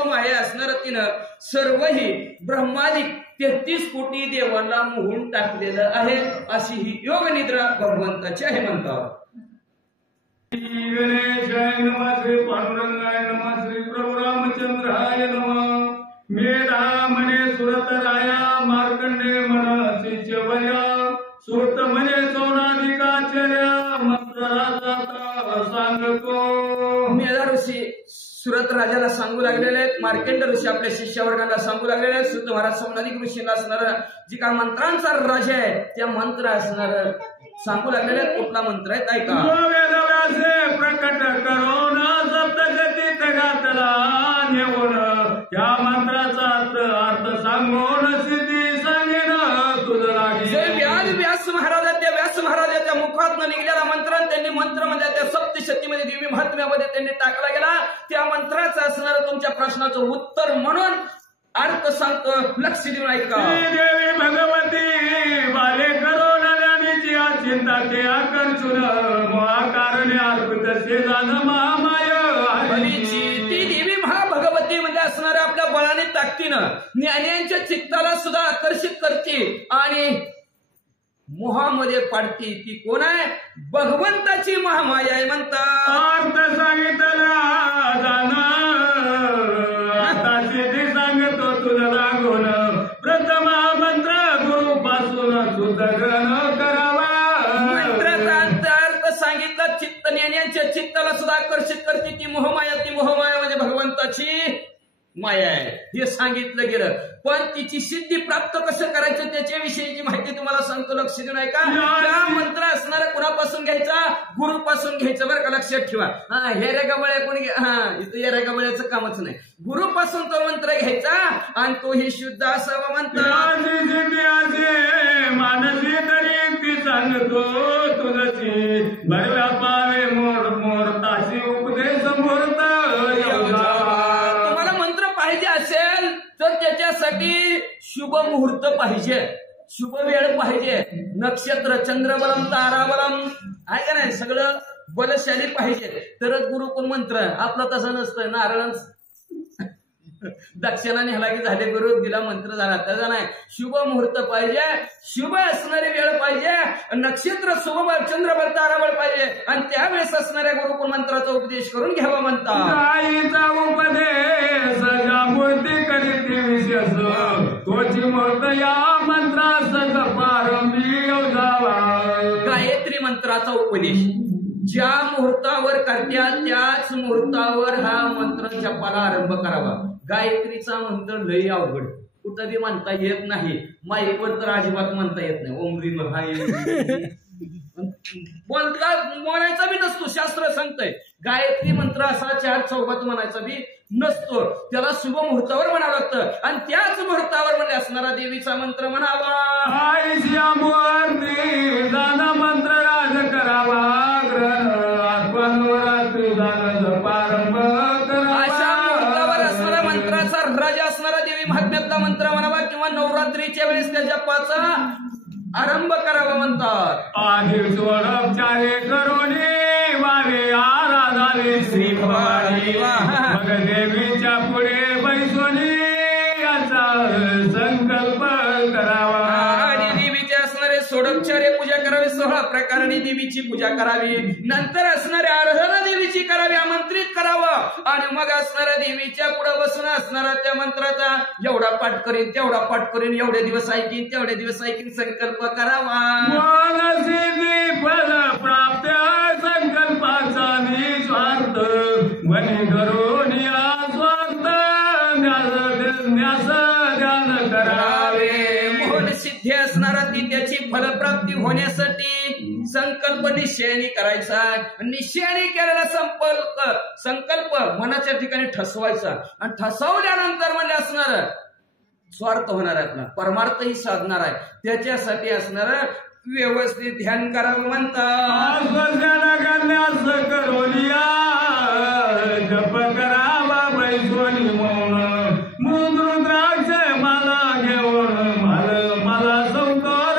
माया असणार तिनं सर्वही ब्रह्मादिक 33 कोटी देवांना मोहून टाकलेलं आहे. अशी ही योग निद्रा भगवंताची आहे म्हणतात. श्री गणेशाय नमः, श्री पांडुरंगाय नमः, श्री प्रभु रामचंद्राय नमः. मेधा म्हणे सुरत राया, मार्कंडे म्हण शिष्यवर्या, सुरत म्हणे सोनाधिकाचार्या, मंत्र राजा सांगतो. मेधा ऋषी सुरत राजाला सांगू लागलेले आहेत, मार्कंड ऋषी आपल्या शिष्यवर्गाला सांगू लागलेले आहेत, सुत महाराज सौनाधिक ऋषीला असणार जी का मंत्रांचा राजा आहे त्या मंत्र असणार सांगू लागलेले आहेत. कुठला मंत्र आहे ऐका. वेदव्यासे प्रकट करून सप्तशतीत घातला नेऊन, त्या मंत्राचा अर्थ सांगून सिद्धी सांगेन तुझ लागी. व्यास महाराजाच्या मुखात निघलेला मंत्र त्यांनी मंत्रमध्ये त्या सप्तशतीमध्ये दिव्य महात्म्यामध्ये त्यांनी टाकला गेला. त्या मंत्राचं असणार तुमच्या प्रश्नाचं उत्तर म्हणून अर्थ सांगतो, लक्ष देऊन ऐका. देवी भगवती बाले करून ज्ञानीची चिंता ते आकर्षून महाकारणे अर्पित शेजान महामाय हरीची. ती देवी महाभगवती म्हणजे असणार आपल्या बळाने ताकदीनं ज्ञानींच्या चित्ताला सुद्धा आकर्षित करते आणि मोहामध्ये पाडती. ती कोण आहे? भगवंताची महामाया आहे म्हणतात. अर्थ सांगितला जाणं आता सिद्धी सांगतो तुला लागून, प्रथम मंत्र गुरु पासून सुधारण करावा. मंत्राचा अर्थ सांगितला, चित्त ज्ञानींच्या चित्ताला सुद्धा आकर्षित करते ती मोहमाया. ती मोहमाया म्हणजे भगवंताची माया आहे हे सांगितलं गेलं. पण तिची सिद्धी प्राप्त कसं करायचं त्याच्याविषयीची माहिती तुम्हाला सांगतो, लक्ष देऊन ऐका. हा मंत्र असणारा कुणापासून घ्यायचा? गुरुपासून घ्यायचं बरं का, लक्षात ठेवा. हे रे गबळ्या कोणी इथं या रे गबळ्याचं कामच नाही. गुरुपासून तो मंत्र घ्यायचा आणि तोही शुद्ध असावा म्हणतात. मानसी तरी ती सांगतो तुझी भरव्या पावे मोर मोर ताशी उपदेश मूर्त. असेल तर त्याच्यासाठी शुभ मुहूर्त पाहिजे, शुभ वेळ पाहिजे, नक्षत्र चंद्रबलम ताराबलम आहे का नाही, सगळं बलशाली पाहिजे तरच गुरुकुल मंत्र. आपलं तसं नसतं, नारळ दक्षिणा नेहला की झाले गुरु दिला मंत्र झाला, त्याचा नाही. शुभ मुहूर्त पाहिजे, शुभ असणारी वेळ पाहिजे, नक्षत्र शुभ चंद्रबल ताराबळ पाहिजे आणि त्यावेळेस असणाऱ्या गुरुकुल मंत्राचा उपदेश करून घ्यावा म्हणतात. गायीचा उपदेश मूर्ती करीती विशेष, तोची मूर्त या मंत्रास पारंबी जावा. गायत्री मंत्राचा उपदेश ज्या मुहूर्तावर करत्या त्याच मुहूर्तावर हा मंत्र जपाला आरंभ करावा. गायत्रीचा मंत्र लई अवघड, कुठं बी म्हणता येत नाही, माईकवर तर अजिबात म्हणता येत नाही. ओम ह्रीम हाय बोलता म्हणायचा बी नसतो, शास्त्र सांगतंय. गायत्री मंत्र असा 4 चौघात म्हणायचा बी नसतो, त्याला शुभ मुहूर्तावर म्हणावं लागतं आणि त्याच मुहूर्तावर म्हणजे असणारा देवीचा मंत्र म्हणावा. मंत्र राज करावा, अशा मुहूर्तावर असणारा मंत्राचा राजा असणारा देवी महात्म्यातला मंत्र म्हणावा किंवा नवरात्रीच्या वेळेस त्या जपाचा आरंभ करावा म्हणतात. आधी सोडोपचारे करोनी वारे आराधाले श्री भवानी, मग देवीच्या पुढे बैसोनी याचा संकल्प करावा. आणि देवीचे असणारे सोडोपचारे पूजा करावी, 16 प्रकाराने देवीची पूजा करावी, नंतर असणारे आराधना देवीची करावी, आमंत्रित करावं आणि मग असणाऱ्या देवीच्या पुढे बसून असणारा त्या मंत्राचा एवढा पाठ करीन तेवढा पाठ करीन, एवढे दिवस ऐकीन तेवढे दिवस ऐकीन संकल्प करावा. फल प्राप्त संकल्पाचा निस्वार्थ मनी करून या स्वार्थ न्यास ध्यान करावे. मोहन सिद्धी असणारा ती त्याची फलप्राप्ती होण्यासाठी संकल्प निश्चयाने करायचा. निश्चयाने केलेला संकल्प मनाच्या ठिकाणी ठसवायचा आणि ठसवल्यानंतर म्हणजे असणार स्वार्थ होणार आहे, आपला परमार्थही साधणार आहे. त्याच्यासाठी असणार व्यवस्थित ध्यान करावं म्हणतात. जप करावा बैसोनी मौन, मुद्रुद्राक्ष मला घेऊन मला संकार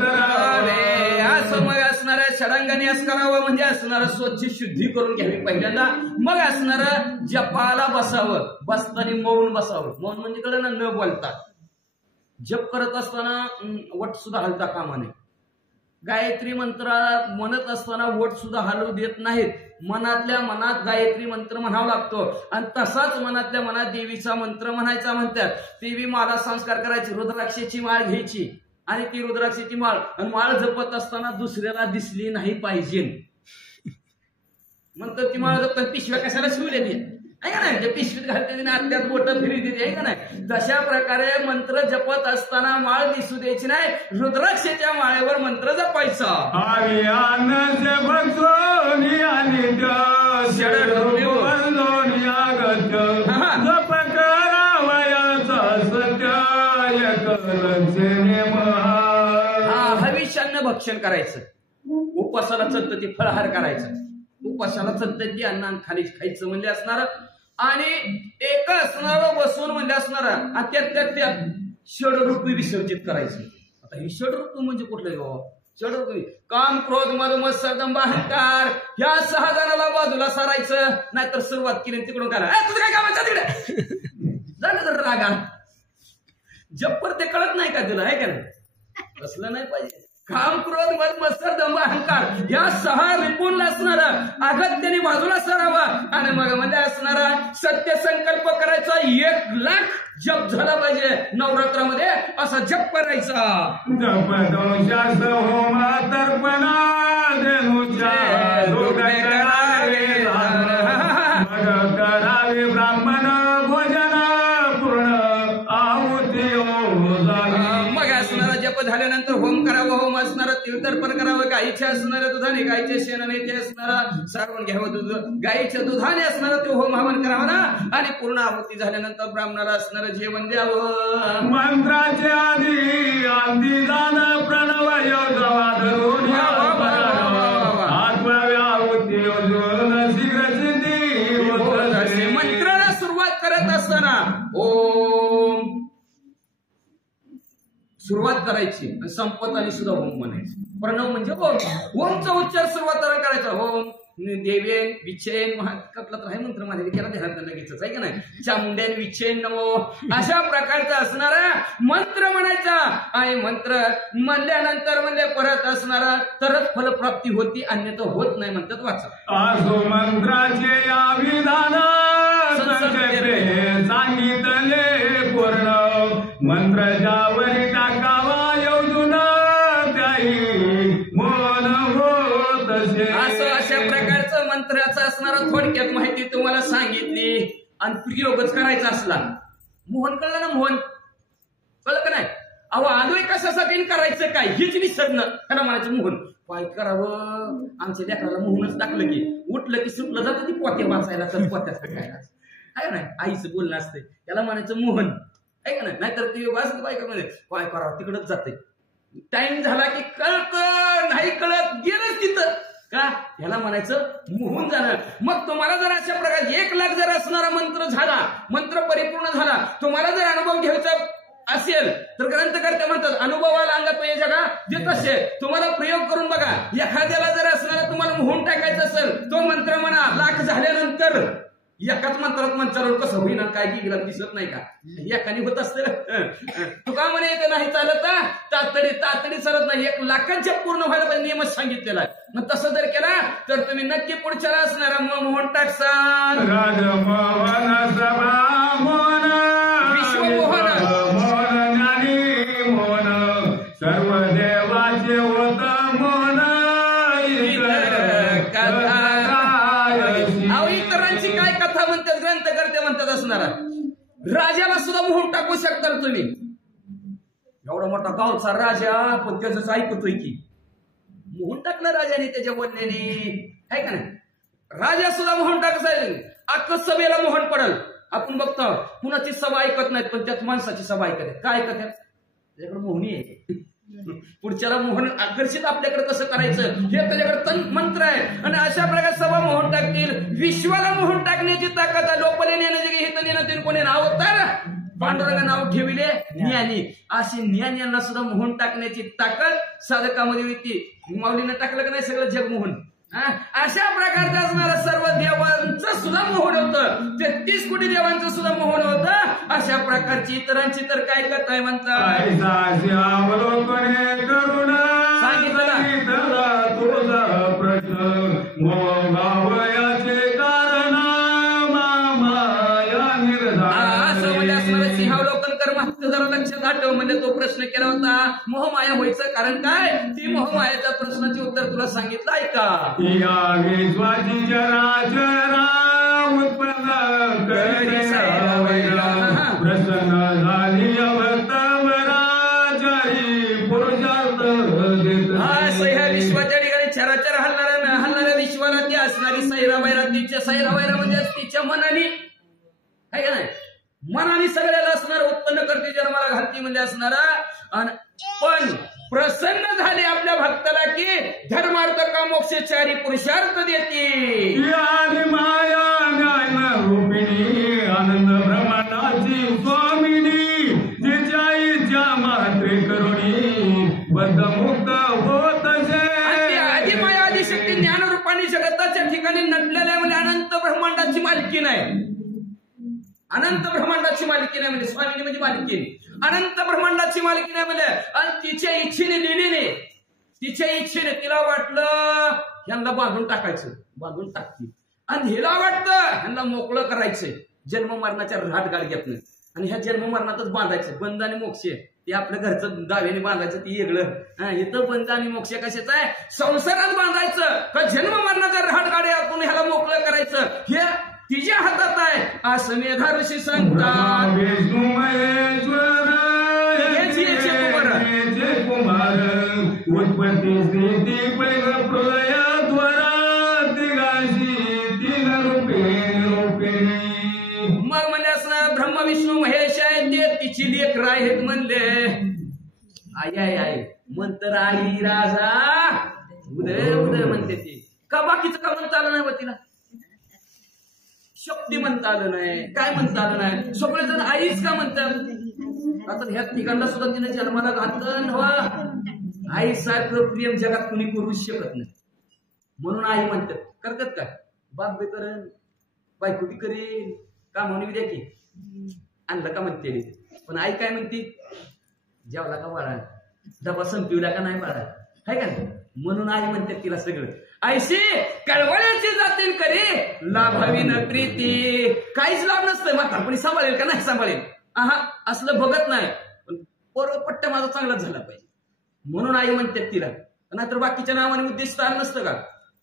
करावे. असं मग असणाऱ्या षडांगाने करावं म्हणजे असणारं स्वच्छ शुद्धी करून घ्यावी पहिल्यांदा, मग असणारं जपाला बसावं, बसताना मौन बसावं. मौन म्हणजे कळलं ना, न बोलता. जप करत असताना वट सुद्धा हलता कामा नये. गायत्री मंत्र म्हणत असताना वट सुद्धा हलवू देत नाहीत. मनातल्या मनात गायत्री मंत्र म्हणावा लागतो आणि तसाच मनातल्या मनात देवीचा मंत्र म्हणायचा म्हणतात. देवी माला संस्कार करायची, रुद्राक्षाची माळ घ्यायची आणि ती रुद्राक्षाची माळ आणि माळ जपत असताना दुसऱ्याला दिसली नाही पाहिजे म्हणतात. ती माळ जपताना पिशव्या कशाला शिवल्या ती आहे का नाही, पिशवीत घालते आत्यात बोटं फिरी देते आहे का नाही. तशा प्रकारे मंत्र जपत असताना माळ दिसू द्यायची नाही, रुद्राक्षाच्या माळेवर मंत्र जपायचा. हविष्यान्न भक्षण करायचं, उपासाला चलतं ते फळाहार करायचं, उपासाला चलतं ते अन्न खाली खायचं म्हणजे असणार आणि एक असणार बसून म्हणजे असणार आणि त्यात षडरूपी विसर्जित करायचं. आता ही षडरूपी म्हणजे कुठलं गाव? षडरूपी काम, क्रोध, मद, मत्सर, दंभ, अहंकार ह्या 6 जणाला बाजूला सारायचं. नाहीतर सुरुवात केली तिकडून करा तुझं काय कामाचं तिकडे झालं तर रागा जप्पर ते कळत नाही का तुला आहे का नाही? असलं नाही पाहिजे. काम, क्रोध, मद, मत्सर, दंभ, अहंकार या 6 रिपून असणारा अगत्याने बाजूला सरावा आणि मग मध्ये असणारा सत्य संकल्प करायचा. 1,00,000 जप झाला पाहिजे नवरात्रामध्ये असा जप करायचा. ब्राह्मण भोजन पूर्ण आहुती मग असणारा जप झाल्यानंतर होम करावं, होम असणारा तीर्थर्पण करावं, गाईच्या असणाऱ्या दुधाने, गाईच्या शेणाने ते असणारा सारवण घ्यावं, दूध गाईच्या दुधाने असणारा ते होम हवन करावं ना आणि पूर्ण आहुती झाल्यानंतर ब्राह्मणाला असणारं जेवण द्यावं. मंत्राच्या आधी आधी दान प्रणव मंत्राला सुरुवात करत असताना ओम सुरुवात करायची आणि संपत आणि सुद्धा ओम म्हणायची. प्रणव म्हणजे ओम, ओमचा उच्चार सुरुवात करायचा. ओम देवेन विच्छेन कपला तर आहे मंत्र माझ्या केला ध्यानात लगेच आहे का नाही. चामुंडेन विच्छेन नमो अशा प्रकारचा असणारा मंत्र म्हणायचा आणि मंत्र म्हणल्यानंतर म्हणजे परत असणारा तरच फलप्राप्ती होती अन्यथा होत नाही म्हणतात. वाचा आसो मंत्राचे या विधान सांगितले पूर्ण मंत्र ज्यावरी टाकावा योजून काही मन होत असं अशा प्रकारचं मंत्राचं असणारं थोडक्यात माहिती तुम्हाला सांगितली आणि प्रयोगच करायचा असला. मोहन कळलं ना? मोहन कळलं का नाही? अहो आलोय कशासाठी करायचं काय हेच विसरणं. खरं म्हणायचं मोहन काय करावं, आमच्या लेकराला मोहनच टाकलं की उठलं की सुटलं जातं ती पोते वाचायला तर पोत्यात फेकायला आहे नाही. आईचं बोलणं असतंय त्याला म्हणायचं मोहन आहे का नाही. नाहीतर ती वाचत बायका मध्ये काय करावं तिकडच जाते. टाइम झाला की कळत नाही, कळत गेलंच तिथं का ह्याला म्हणायचं मोहून जाणार. मग तुम्हाला जर अशा प्रकारे 1,00,000 जर असणारा मंत्र झाला, मंत्र परिपूर्ण झाला, तुम्हाला जर अनुभव घ्यायचा असेल तर ग्रंथकर्ते म्हणतात अनुभवाला अंगात या जगा देत असे. तुम्हाला प्रयोग करून बघा. एखाद्याला जर असणारा तुम्हाला मोहून टाकायचं असेल तो मंत्र म्हणा. 1,00,000 झाल्यानंतर एकाच मंत्रात मंत्रावर कसं होईना काय गेला दिसत नाही का? एकाने होत असतं. तुका म्हणे येतं नाही चालत तातडी चालत नाही. 1,00,000च्या पूर्ण व्हायला पाहिजे नियमच सांगितलेला आहे. मग तसं जर केला तर तुम्ही नक्की पुढच्याला असणारा मोहन टाकसाल. राजमोहन सभा मोहन विश्वमोहन मोहन ज्ञानी मोहन सर्व देवाचे होत मोहन इतरांची काय कथा म्हणतात ग्रंथकर्ते म्हणतात असणारा. राजाला सुद्धा मोहन टाकू शकता तुम्ही. एवढा मोठा गावचा राजा पण त्याच ऐकतोय की मोहन टाकलं राजाने त्याच्या बोलण्याने आहे का नाही. राजा सुद्धा मोहन टाकायचं अख्खं सभेला मोहन पडल. आपण बघतो कुणाची सभा ऐकत नाहीत पण त्यात माणसाची सभा ऐकत काय ऐकत आहेत त्याच्याकडे मोहनी आहे. पुढच्याला मोहन आकर्षित आपल्याकडे कसं करायचं हे त्याच्याकडे मंत्र आहे. आणि अशा प्रकारे सभा मोहन टाकतील. विश्वाला मोहन टाकण्याची ताकद आहे. लोपले नेण्याची हित नेण्यातील कोणी नाव तर पांडुरंग नाव ठेविले ज्ञानी. असे ज्ञानींना सुद्धा मोहन टाकण्याची ताकद साधकामध्ये होती. माऊलीनं टाकलं का नाही सगळं जग मोहन. अशा प्रकारचं असणारं सर्व देवांचं सुद्धा मोहन होतं. 33 कोटी देवांचं सुद्धा मोहन होतं. अशा प्रकारची इतरांची तर काय कथा आहे म्हणतात सांगितलं तुझा प्रश्न प्रश्न आठव म्हणले तो प्रश्न केला होता मोहमाया व्हायचं कारण काय ती मोहमायाच्या प्रश्नाचे उत्तर तुला सांगितलं ऐका या विश्वाची चराचरा उत्पन्न करी सैरावैरा प्रसन्न झाली अवतावराचारी पुरुषार्थ ह्या विश्वाच्या ठिकाणी चराचर हलणाऱ्या विश्वाला ती असणारी सैरावैरा तिच्या सैरावैरा म्हणजे तिच्या मनाने आहे का नाही मनाने सगळ्याला असणार उत्पन्न करते जन्माला घालती म्हणजे असणारा पण प्रसन्न झाले आपल्या भक्ताला की धर्मार्थ का मोक्षचारी पुरुषार्थ देते माया ज्ञान रूपिणी आनंद ब्रह्मांडाची स्वामिनी तिच्या इच्छा मात्रे करुणी बद्धमुक्त होत आधी माया आधी शक्ती ज्ञानरूपाने जगताच्या ठिकाणी नटलेल्या म्हणजे अनंत ब्रह्मांडाची मालकी नाही अनंत ब्रह्मांडाची मालकी नाही म्हणजे स्वामिनी म्हणजे मालकी अनंत ब्रह्मांडाची मालकी नाही म्हणजे आणि तिच्या इच्छेने लिहिलीने तिच्या इच्छेने तिला वाटलं ह्यांना बांधून टाकायचं बांधून टाकतील आणि हिला वाटतं ह्यांना मोकळं करायचंय जन्म मरणाच्या राटगाडग्यातनं आणि ह्या जन्म मरणातच बांधायचं बंध आणि मोक्ष ते आपल्या घरचं दाव्याने बांधायचं ती वेगळं इथं बंध आणि मोक्ष कशाचं आहे संसारात बांधायचं का जन्म मरणाच्या राटगाड्यातून ह्याला मोकळं करायचं हे तिच्या हातात आहे असं मेधा ऋषी सांगतात विष्णू महेश्वर कुमार उत्पत्ती स्थिती पैग प्रलयाद्वारा तिघाशी तीन रूपे मग म्हणजे असं ब्रह्म विष्णू महेश आहे ते तिची लेकर आहेत म्हणले आई म्हणतर आई राजा उदय उदय म्हणते ती का बाकीचं का म्हणता आलं नाही तिला शक्ती म्हणता आलं नाही काय म्हणता आलं नाही सगळेजण आईच का म्हणतात आता ह्या ठिकाणला सुद्धा तिने जन्माला घातलं आई सारखं प्रेम जगात कुणी करू शकत नाही म्हणून आई म्हणतात करतात काय बाप बी करेन बायको बी करेन का म्हणून द्या की आणलं का म्हणते पण आई काय म्हणते जेवला का बाळा डबा संपविला का नाही बाळा हाय का म्हणून आई म्हणते तिला सगळं ऐशी कळवळ्याची जातील करी लाभावी न प्रीती काहीच लाभ नसतंय म्हातारपणी सांभाळेल का नाही सांभाळेल असलं बघत नाही पण पट्ट माझा चांगलाच झाला पाहिजे म्हणून आई म्हणते तिला नाहीतर बाकीच्या नावाने उद्दिष्ट आलं नसतं का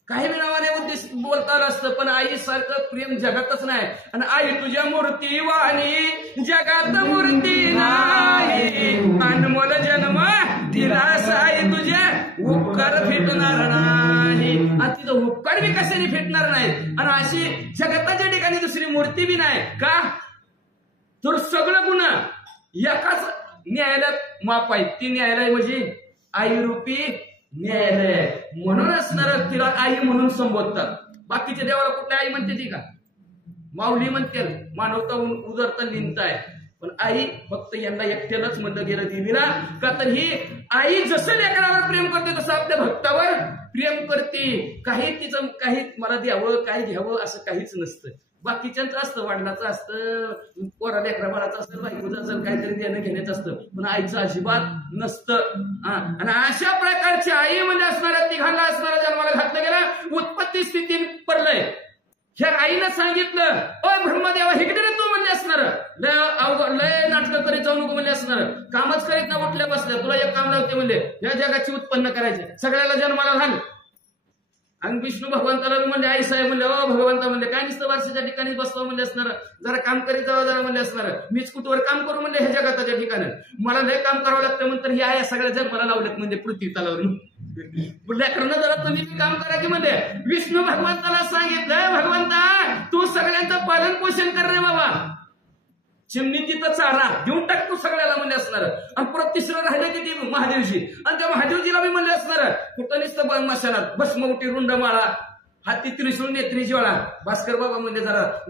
काही नावाने उद्देश बोलता आलं असतं पण आई सारखं प्रेम जगातच नाही आणि आई तुझ्या मूर्ती वाणी जगात मूर्ती नाही अनमोल जन्म तिला आई तुझे उपकार फेटणार नाही आणि तिथं उपकार बी कशाने फेटणार नाही आणि अशी जगताच्या ठिकाणी दुसरी मूर्ती बी नाही का तर सगळं गुन्हा एकाच न्यायालयात माप आहे ती न्यायालय म्हणजे आई रूपी न्यायालय म्हणून असणार तिला आई म्हणून संबोधतात बाकीच्या देवाला कुठल्या आई म्हणते ती का माऊली म्हणते मानवता उदरता लिहिताय पण आई फक्त यांना एकट्यालाच म्हणलं गेलं दिलीला का तर ही आई जसं लेकरावर प्रेम करते तसं आपल्या भक्तावर प्रेम करते काही तिचं काही मला द्यावं काही घ्यावं असं काहीच नसतं बाकीच्यांचं असतं वडिलाचं असतं पोरा लेकरा बाळाचं असतं बायकोचं असतं काहीतरी देणं घेण्याचं असतं पण आईचं अजिबात नसतं आणि अशा प्रकारची आई म्हणजे असणाऱ्या तिघांना असणाऱ्या जन्माला घातलं गेलं उत्पत्ती स्थिती परलय ह्या आईनं सांगितलं अ ब्रह्मदेवा हिकडे रे तू म्हणजे असणार लय नाटकं करीत जाऊ नको म्हणजे असणार कामच करीत ना उठल्या बसल्या तुला एक काम लावते म्हणजे या जगाची उत्पन्न करायचे सगळ्याला जन्माला घाल आणि विष्णू भगवंताला म्हणले आई साहेब म्हणले ओ भगवंता म्हणले काय नुसतं वर्षाच्या ठिकाणी बसतो म्हणजे असणार जरा काम करीत जावं जरा म्हणजे असणार मीच कुठवर काम करू म्हणजे ह्या जगाताच्या ठिकाणी मला लय काम करावं लागतं म्हणतर ही आहे सगळ्या जन्माला लावलेत म्हणजे पृथ्वी तलावरून लेकरांना जरा तुम्ही काम करा की म्हणजे विष्णू भगवंताला सांगितलं भगवंता तू सगळ्यांचं पालन पोषण कर रे बाबा चिमणी तिथं चारा देऊन टाक तू सगळ्याला म्हणजे असणार आणि परत तिसरं राहिलं की ती महादेवजी आणि त्या महादेवजीला बी म्हणले असणार कुठं नुसतं मशानात भस्मवटी रुंड माळा हाती त्रिशूळ नेत्री ज्वाळा भास्कर बाबा म्हणजे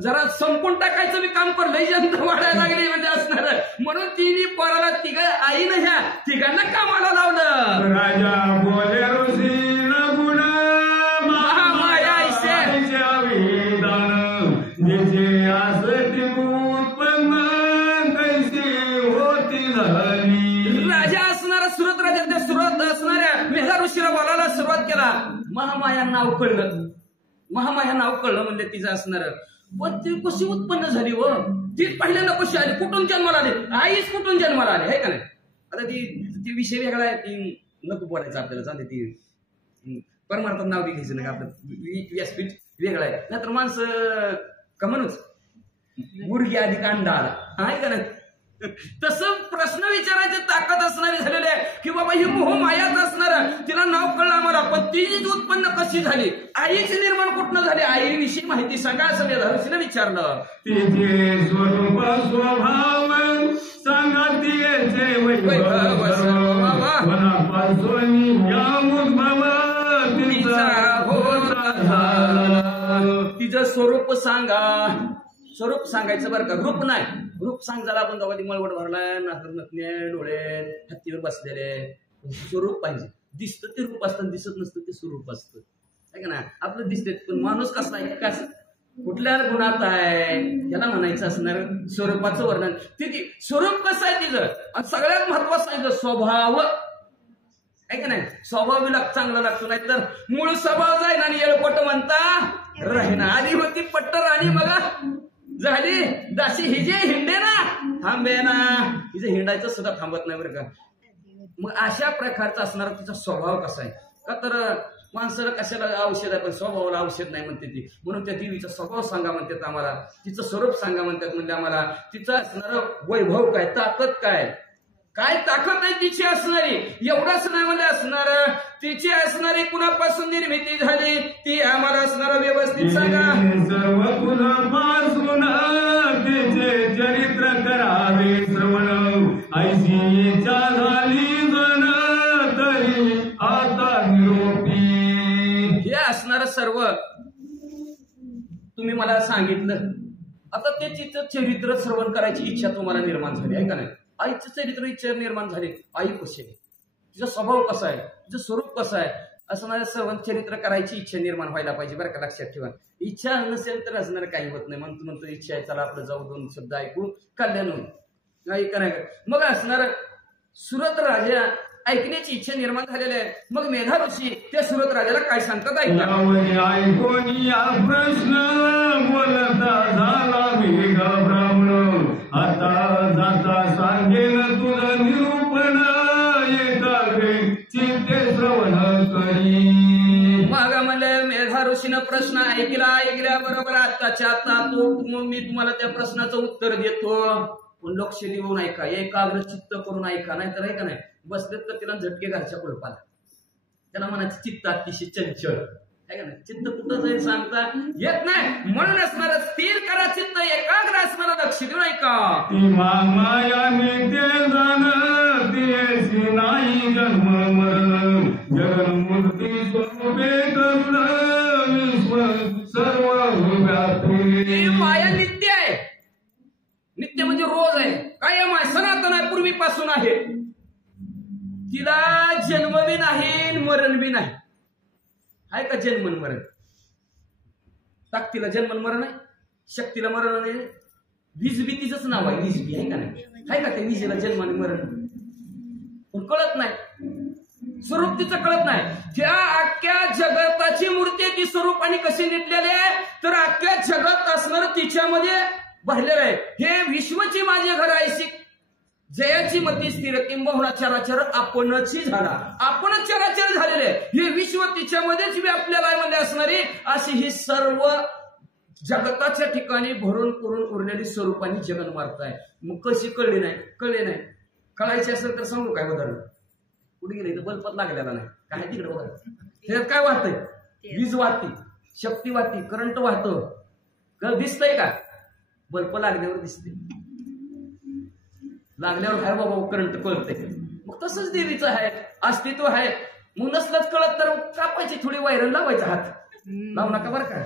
जरा संपून टाकायचं मी काम कर लई जनता वाढायला लागली म्हणजे असणार म्हणून तिने पोराला तिघ आईनं ह्या तिघांना कामाला लावलं राजा बोले ऋषी गुण महामाया राजा असणारा सुरत राजा त्या सुरत असणाऱ्या मेधा ऋषीला बोलायला सुरुवात केला महामाया नाव कळलं महामाया नाव कळलं म्हणजे तिचं असणार पण ती कशी उत्पन्न झाली व ती पहिल्यांदा कशी आली, कुठून जन्माला आली, आईच कुठून जन्माला आली आहे का नाही. आता ती विषय वेगळा आहे, ती नको बोलायचं आपल्याला, चालते ती परमार्थात नाव बी घ्यायचं नाही आपलं, व्यासपीठ वेगळं आहे. नाहीतर माणसं का म्हणूच मुर्गी आधी कांदा आला आहे का नाही. तसं प्रश्न विचारायची ताकद असणारी झालेली आहे की बाबा ही मोह मायाच असणार, तिला नाव कळलं आम्हाला, पण ती जी उत्पन्न कशी झाली, आईची निर्माण कुठनं झाली, आईविषयी माहिती सांगा असं मेधाऋषीने विचारलं. तिचे स्वरूप स्वभाव सांगा, तिचे वैभव वनापासून या उद्भव तिचा होता झाला. तिचं स्वरूप सांगा, स्वरूप सांगायचं बरं का, रूप नाही. रूप सांग झाला आपण दोघा मळवट भरलाय, नथने डोळे, हत्तीवर बसलेले. स्वरूप पाहिजे, दिसतं ते रूप असतं, दिसत नसतं ते स्वरूप असतं आहे का ना. आपलं दिसते पण माणूस कसा आहे, कसं कुठल्या गुणात आहे याला म्हणायचं असणार स्वरूपाचं वर्णन. ती स्वरूप कसं आहे तिचं, आणि सगळ्यात महत्वाचं आहे स्वभाव आहे का नाही. स्वभाव चांगला लागतो, नाही तर मूळ स्वभाव जाईन आणि येळपट म्हणता राहीना. आधी होती पट्ट राणी बघा झाली दाशी, हिजे हिंडे ना थांबे ना, हिजे हिंडायचं सुद्धा थांबत नाही बरं का. मग अशा प्रकारचा असणारा तिचा स्वभाव कसा आहे का, तर माणसाला कशाला औषध आहे पण स्वभावाला औषध नाही म्हणते ती. म्हणून त्या देवीचा स्वभाव सांगा म्हणतात आम्हाला, तिचं स्वरूप सांगा म्हणतात. म्हणजे आम्हाला तिचं असणारं वैभव काय, ताकद काय, काय ताकद आहे तिची असणारी, एवढंच नाही म्हणजे असणार तिची असणारी कुणापासून निर्मिती झाली ती आम्हाला असणार व्यवस्थित सांगा. सर्व कुणापासून तिचे चरित्र करावे श्रवण, ऐशी इच्छा झाली जण तरी आता निरोपी. हे असणार सर्व तुम्ही मला सांगितलं. आता ते तिचं चरित्र श्रवण करायची इच्छा तुम्हाला निर्माण झाली आहे का नाही. आईचं चरित्र इच्छा निर्माण झाली, आई कशी आहे, तिचा स्वभाव कसा आहे, तिचं स्वरूप कसं आहे, असं माझ्या सर्व चरित्र करायची इच्छा निर्माण व्हायला पाहिजे बरं का. लक्षात ठेवा, इच्छा नसेल तर असणार काही होत नाही. म्हणतो इच्छा आहे, चला आपलं जाऊ दोन शब्द ऐकून कल्याण होईल नाही का नाही. मग असणार सुरत राजा ऐकण्याची इच्छा निर्माण झालेली आहे. मग मेधा ऋषी त्या सुरत राजाला काय सांगतात ऐका. ऐकून या प्रश्न बोलता झाला वेगा ब्राह्मण, आता जाता सांगेन तुझं निरूपण, एकाग्रे चित्ते श्रवण करी. मग म्हणलं मेधा ऋषीनं प्रश्न ऐकल्या बरोबर आताच्या आता तो मी तुम्हाला त्या प्रश्नाचं उत्तर देतो, पण लक्ष देऊन ऐका, एकाग्र चित्त करून ऐका. नाहीतर आहे का नाही बसलेत तर तिला झटके घरच्या कुलपाला, त्याला म्हणायचं चित्त अतिशय चंचल आहे का नाही. चित्त कुठं जाईल सांगता येत नाही. म्हणून असणार स्थिर करा चित्त, एकाग्र असणार लक्ष देऊन ऐका. ती माया नित्य जाण, तिची नाही जन्म मरण, जगन्मूर्ती स्वरूपे करुण विश्व सर्व व्यापी. माया नित्य आहे, नित्य म्हणजे रोज आहे, कायम आहे, सनातन आहे, पूर्वीपासून आहे. तिला जन्म बी नाही मरण बी नाही आहे का. जन्म मरण, ताकदीला जन्म मरण आहे, शक्तीला मरण नाही. वीज बी तिचंच नाव आहे, वीज बी आहे का नाही. आहे का त्या विजेला जन्म आणि मरण, पण कळत नाही स्वरूप तिचं कळत नाही. त्या अख्ख्या जगताची मूर्ती आहे ती स्वरूप आणि कशी निटलेली आहे तर अख्ख्या जगत असणार तिच्यामध्ये भरलेलं आहे. हे विश्वची माझे घर आहे, जयाची मती स्थिर किंबहुना चराचर आपणची झाला, आपणच चराचर झालेले आहे. हे विश्व तिच्यामध्येच व्यापलेलं आहे म्हणजे असणारी अशी ही सर्व जगताच्या ठिकाणी भरून करून उरलेली स्वरूपाने जगन मारताय. मग कशी कळली नाही, कळले नाही. कळायची असेल तर सांगू काय उदाहरण. कुठे गेले तर बल्बच लागलेला नाही, काय तिकडे बघा त्याच्यात काय वाहतंय, वीज वाहती, शक्ती वाहती, करंट वाहतं, दिसतंय का. बल्ब लागल्यावर दिसते, लागल्यावर काय बाबा करंट कळतंय. मग तसंच देवीचं आहे, अस्तित्व आहे. मग नसलंच कळत तर कापायची थोडी वायरन लावायचा, हात लावू नका बरं का.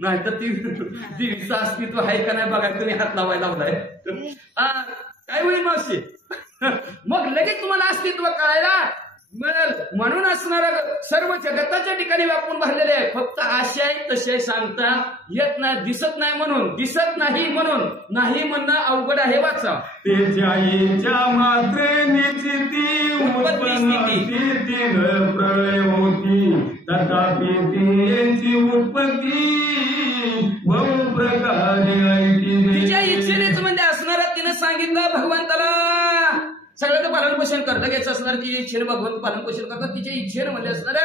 नाही तर ती देवीचं अस्तित्व आहे का नाही बघा, तुम्ही हात लावायला लावलाय काय होईल मावशी. मग लगेच तुम्हाला अस्तित्व कळायला मिळेल. म्हणून असणार सर्व जगताच्या ठिकाणी व्यापून भरलेले आहे. फक्त आशय तसे सांगता येत नाही, दिसत नाही म्हणून, दिसत नाही म्हणून नाही म्हणणं अवघड आहे. वाचा. त्याच्या आईच्या मात्रे निश्चिती उत्पत्ती प्रलय होती, तथापि ती उत्पत्ती बहु प्रकारे ऐकी तिच्या इच्छेनेच म्हणजे असणारा तिनं सांगितलं भगवंताला सगळ्याचं पालन पोषण करतं घ्यायचं असणार तिच्या इच्छेने भगवंत पालन पोषण करतात तिच्या इच्छेने म्हणजे असणार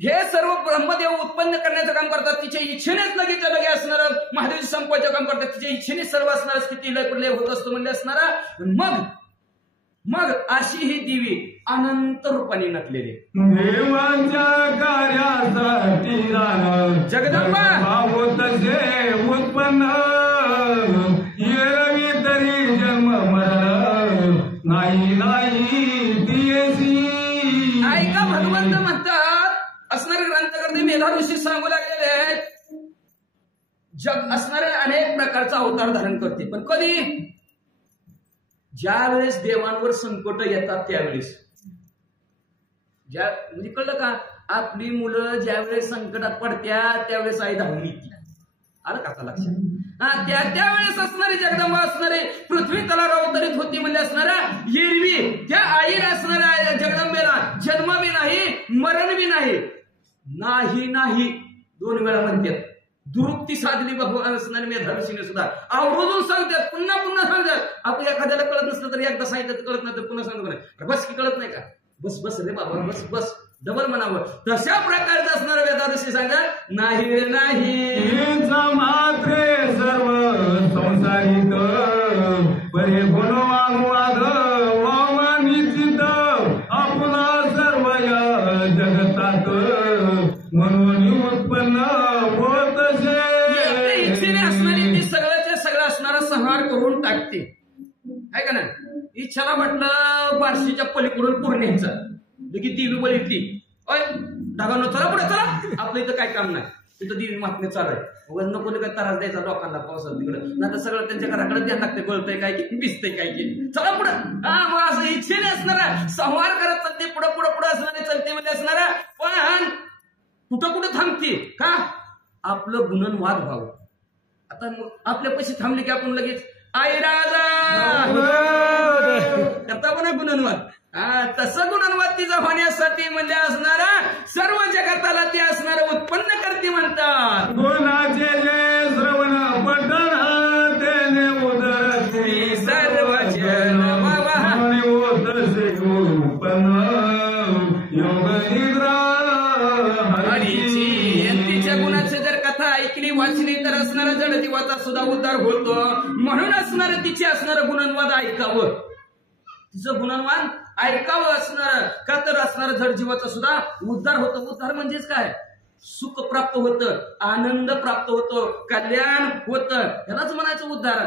हे सर्व ब्रह्मदेव उत्पन्न करण्याचं काम करतात तिच्या इच्छेनेच लगेच लगे असणार महादेवची संपवायचं काम करतात तिच्या इच्छेने सर्व असणार स्थिती लय होत असतो म्हणजे असणारा मग अशी ही देवी अनंत रूपाने नटलेली देवांच्या कार्यासाठी जगदंबा तसे उत्पन्न येरवी तरी जन्म मरण नाही दियेसी ऐका भगवंत म्हणतात असणारे ग्रंथकर्ते मेधा ऋषी सांगू लागलेले आहेत जग असणारे अनेक प्रकारचा अवतार धारण करते पण कधी ज्या वेळेस देवांवर संकट येतात त्यावेळेस म्हणजे कळलं का आपली मुलं ज्या वेळेस संकटात पडत्या त्यावेळेस आई धावून येते आलं का लक्षात त्यावेळेस असणारी जगदंबा असणारे पृथ्वी तलावर अवतरित होती म्हणजे असणारा हिरवी त्या आईला असणाऱ्या जगदंबेला जन्म बी नाही मरण बी नाही 2 वेळा म्हणतात दुरुक्ती साधली भगवान असणारे मेधाऋषीने सुद्धा आवर्जून सांगतात पुन्हा सांगतात आपण एखाद्याला कळत नसलं तरी एकदा सांगितलं कळत नाही तर पुन्हा सांगतो नाही बस की कळत नाही का बस रे बाबा बस डबल म्हणावं तशा प्रकारचं असणारा वेदाऋषी सांगतात नाही मात्रे सर्व संसारित परे गुणवाद वामानिचित आपला सर्व या जगतात म्हणून उत्पन्न होत इच्छेने असणारी ती सगळ्याच्या सगळं असणारा संहार करून टाकते आहे का नाही इच्छाला वाटलं बार्शीच्या पलीकडून पूर्णेचं की देवी बळीतली अय ढगानो चला पुढे चला आपलं इथं काय काम नाही तिथं देवी महात्म्य चालू आहे नको काय त्रास द्यायचा लोकांना पावसात तिकडं नाही सगळं त्यांच्या घराकडे ध्यान लागते गळतंय काय की भिजतंय काय की चला पुढं मग असं इच्छेने असणारा संहार करत चालते पुढं असणारे चालते म्हणजे असणारा पण कुठं थांबते का आपलं गुणनवाद व्हावं आता आपल्या पैसे थांबले की आपण लगेच आई राजा करता पण गुणनवाद तसं गुणनवाद तिचा होण्यासाठी म्हणजे असणारा सर्व जगाताला ते असणारा उत्पन्न करते म्हणतात गुणाचे जे श्रवण पठण तेने उदरते सर्व जन उत्पन्न योग निद्रा तिच्या गुणाची जर कथा ऐकली वाचली तर असणारा जड जीवाचा सुद्धा उद्धार होतो म्हणून असणारं तिचे असणारं गुणनवाद ऐकावं तिचं गुणनवाद ऐकावं असणार का तर असणारं जड जीवाचा सुद्धा उद्धार होतो उद्धार म्हणजेच काय सुख प्राप्त होतं आनंद प्राप्त होतो कल्याण होतं ह्यालाच म्हणायचं उद्धार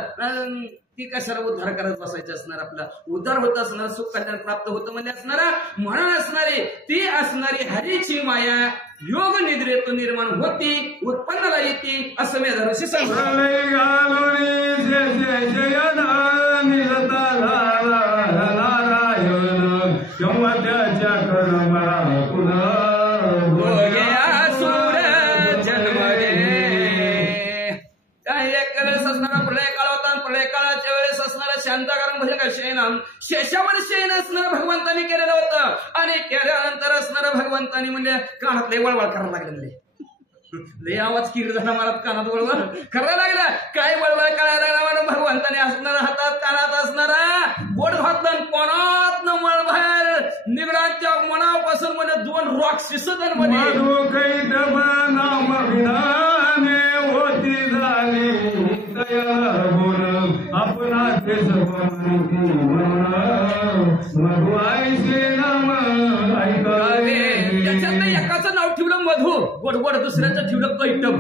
ती कशाला उद्धार करत बसायचं असणार आपला उद्धार होत असणार सुख कल्याण प्राप्त होतं म्हणजे असणारा म्हणून असणारे ती असणारी हरीची माया योग निद्रेतून निर्माण होती उत्पन्नाला येते असं मेधाऋषी सांगतात शेषावर शयन असणारं भगवंतानी केलेलं होतं आणि केल्यानंतर असणारं भगवंतानी म्हणजे कानात लय वळवळ करायला लागले लय आवाज किर झाला मला कानात वळवळ करायला लागला काय वळवळ करायला लागला भगवंताने असणारा हातात कानात असणारा बोट घातलं कोणात न मळबाहेर निगडाच्या मनापासून म्हणजे 2 राक्षस त्याच्यात एकाचं नाव ठेवलं मधु गोडगोड दुसऱ्याचं ठेवलं कैटब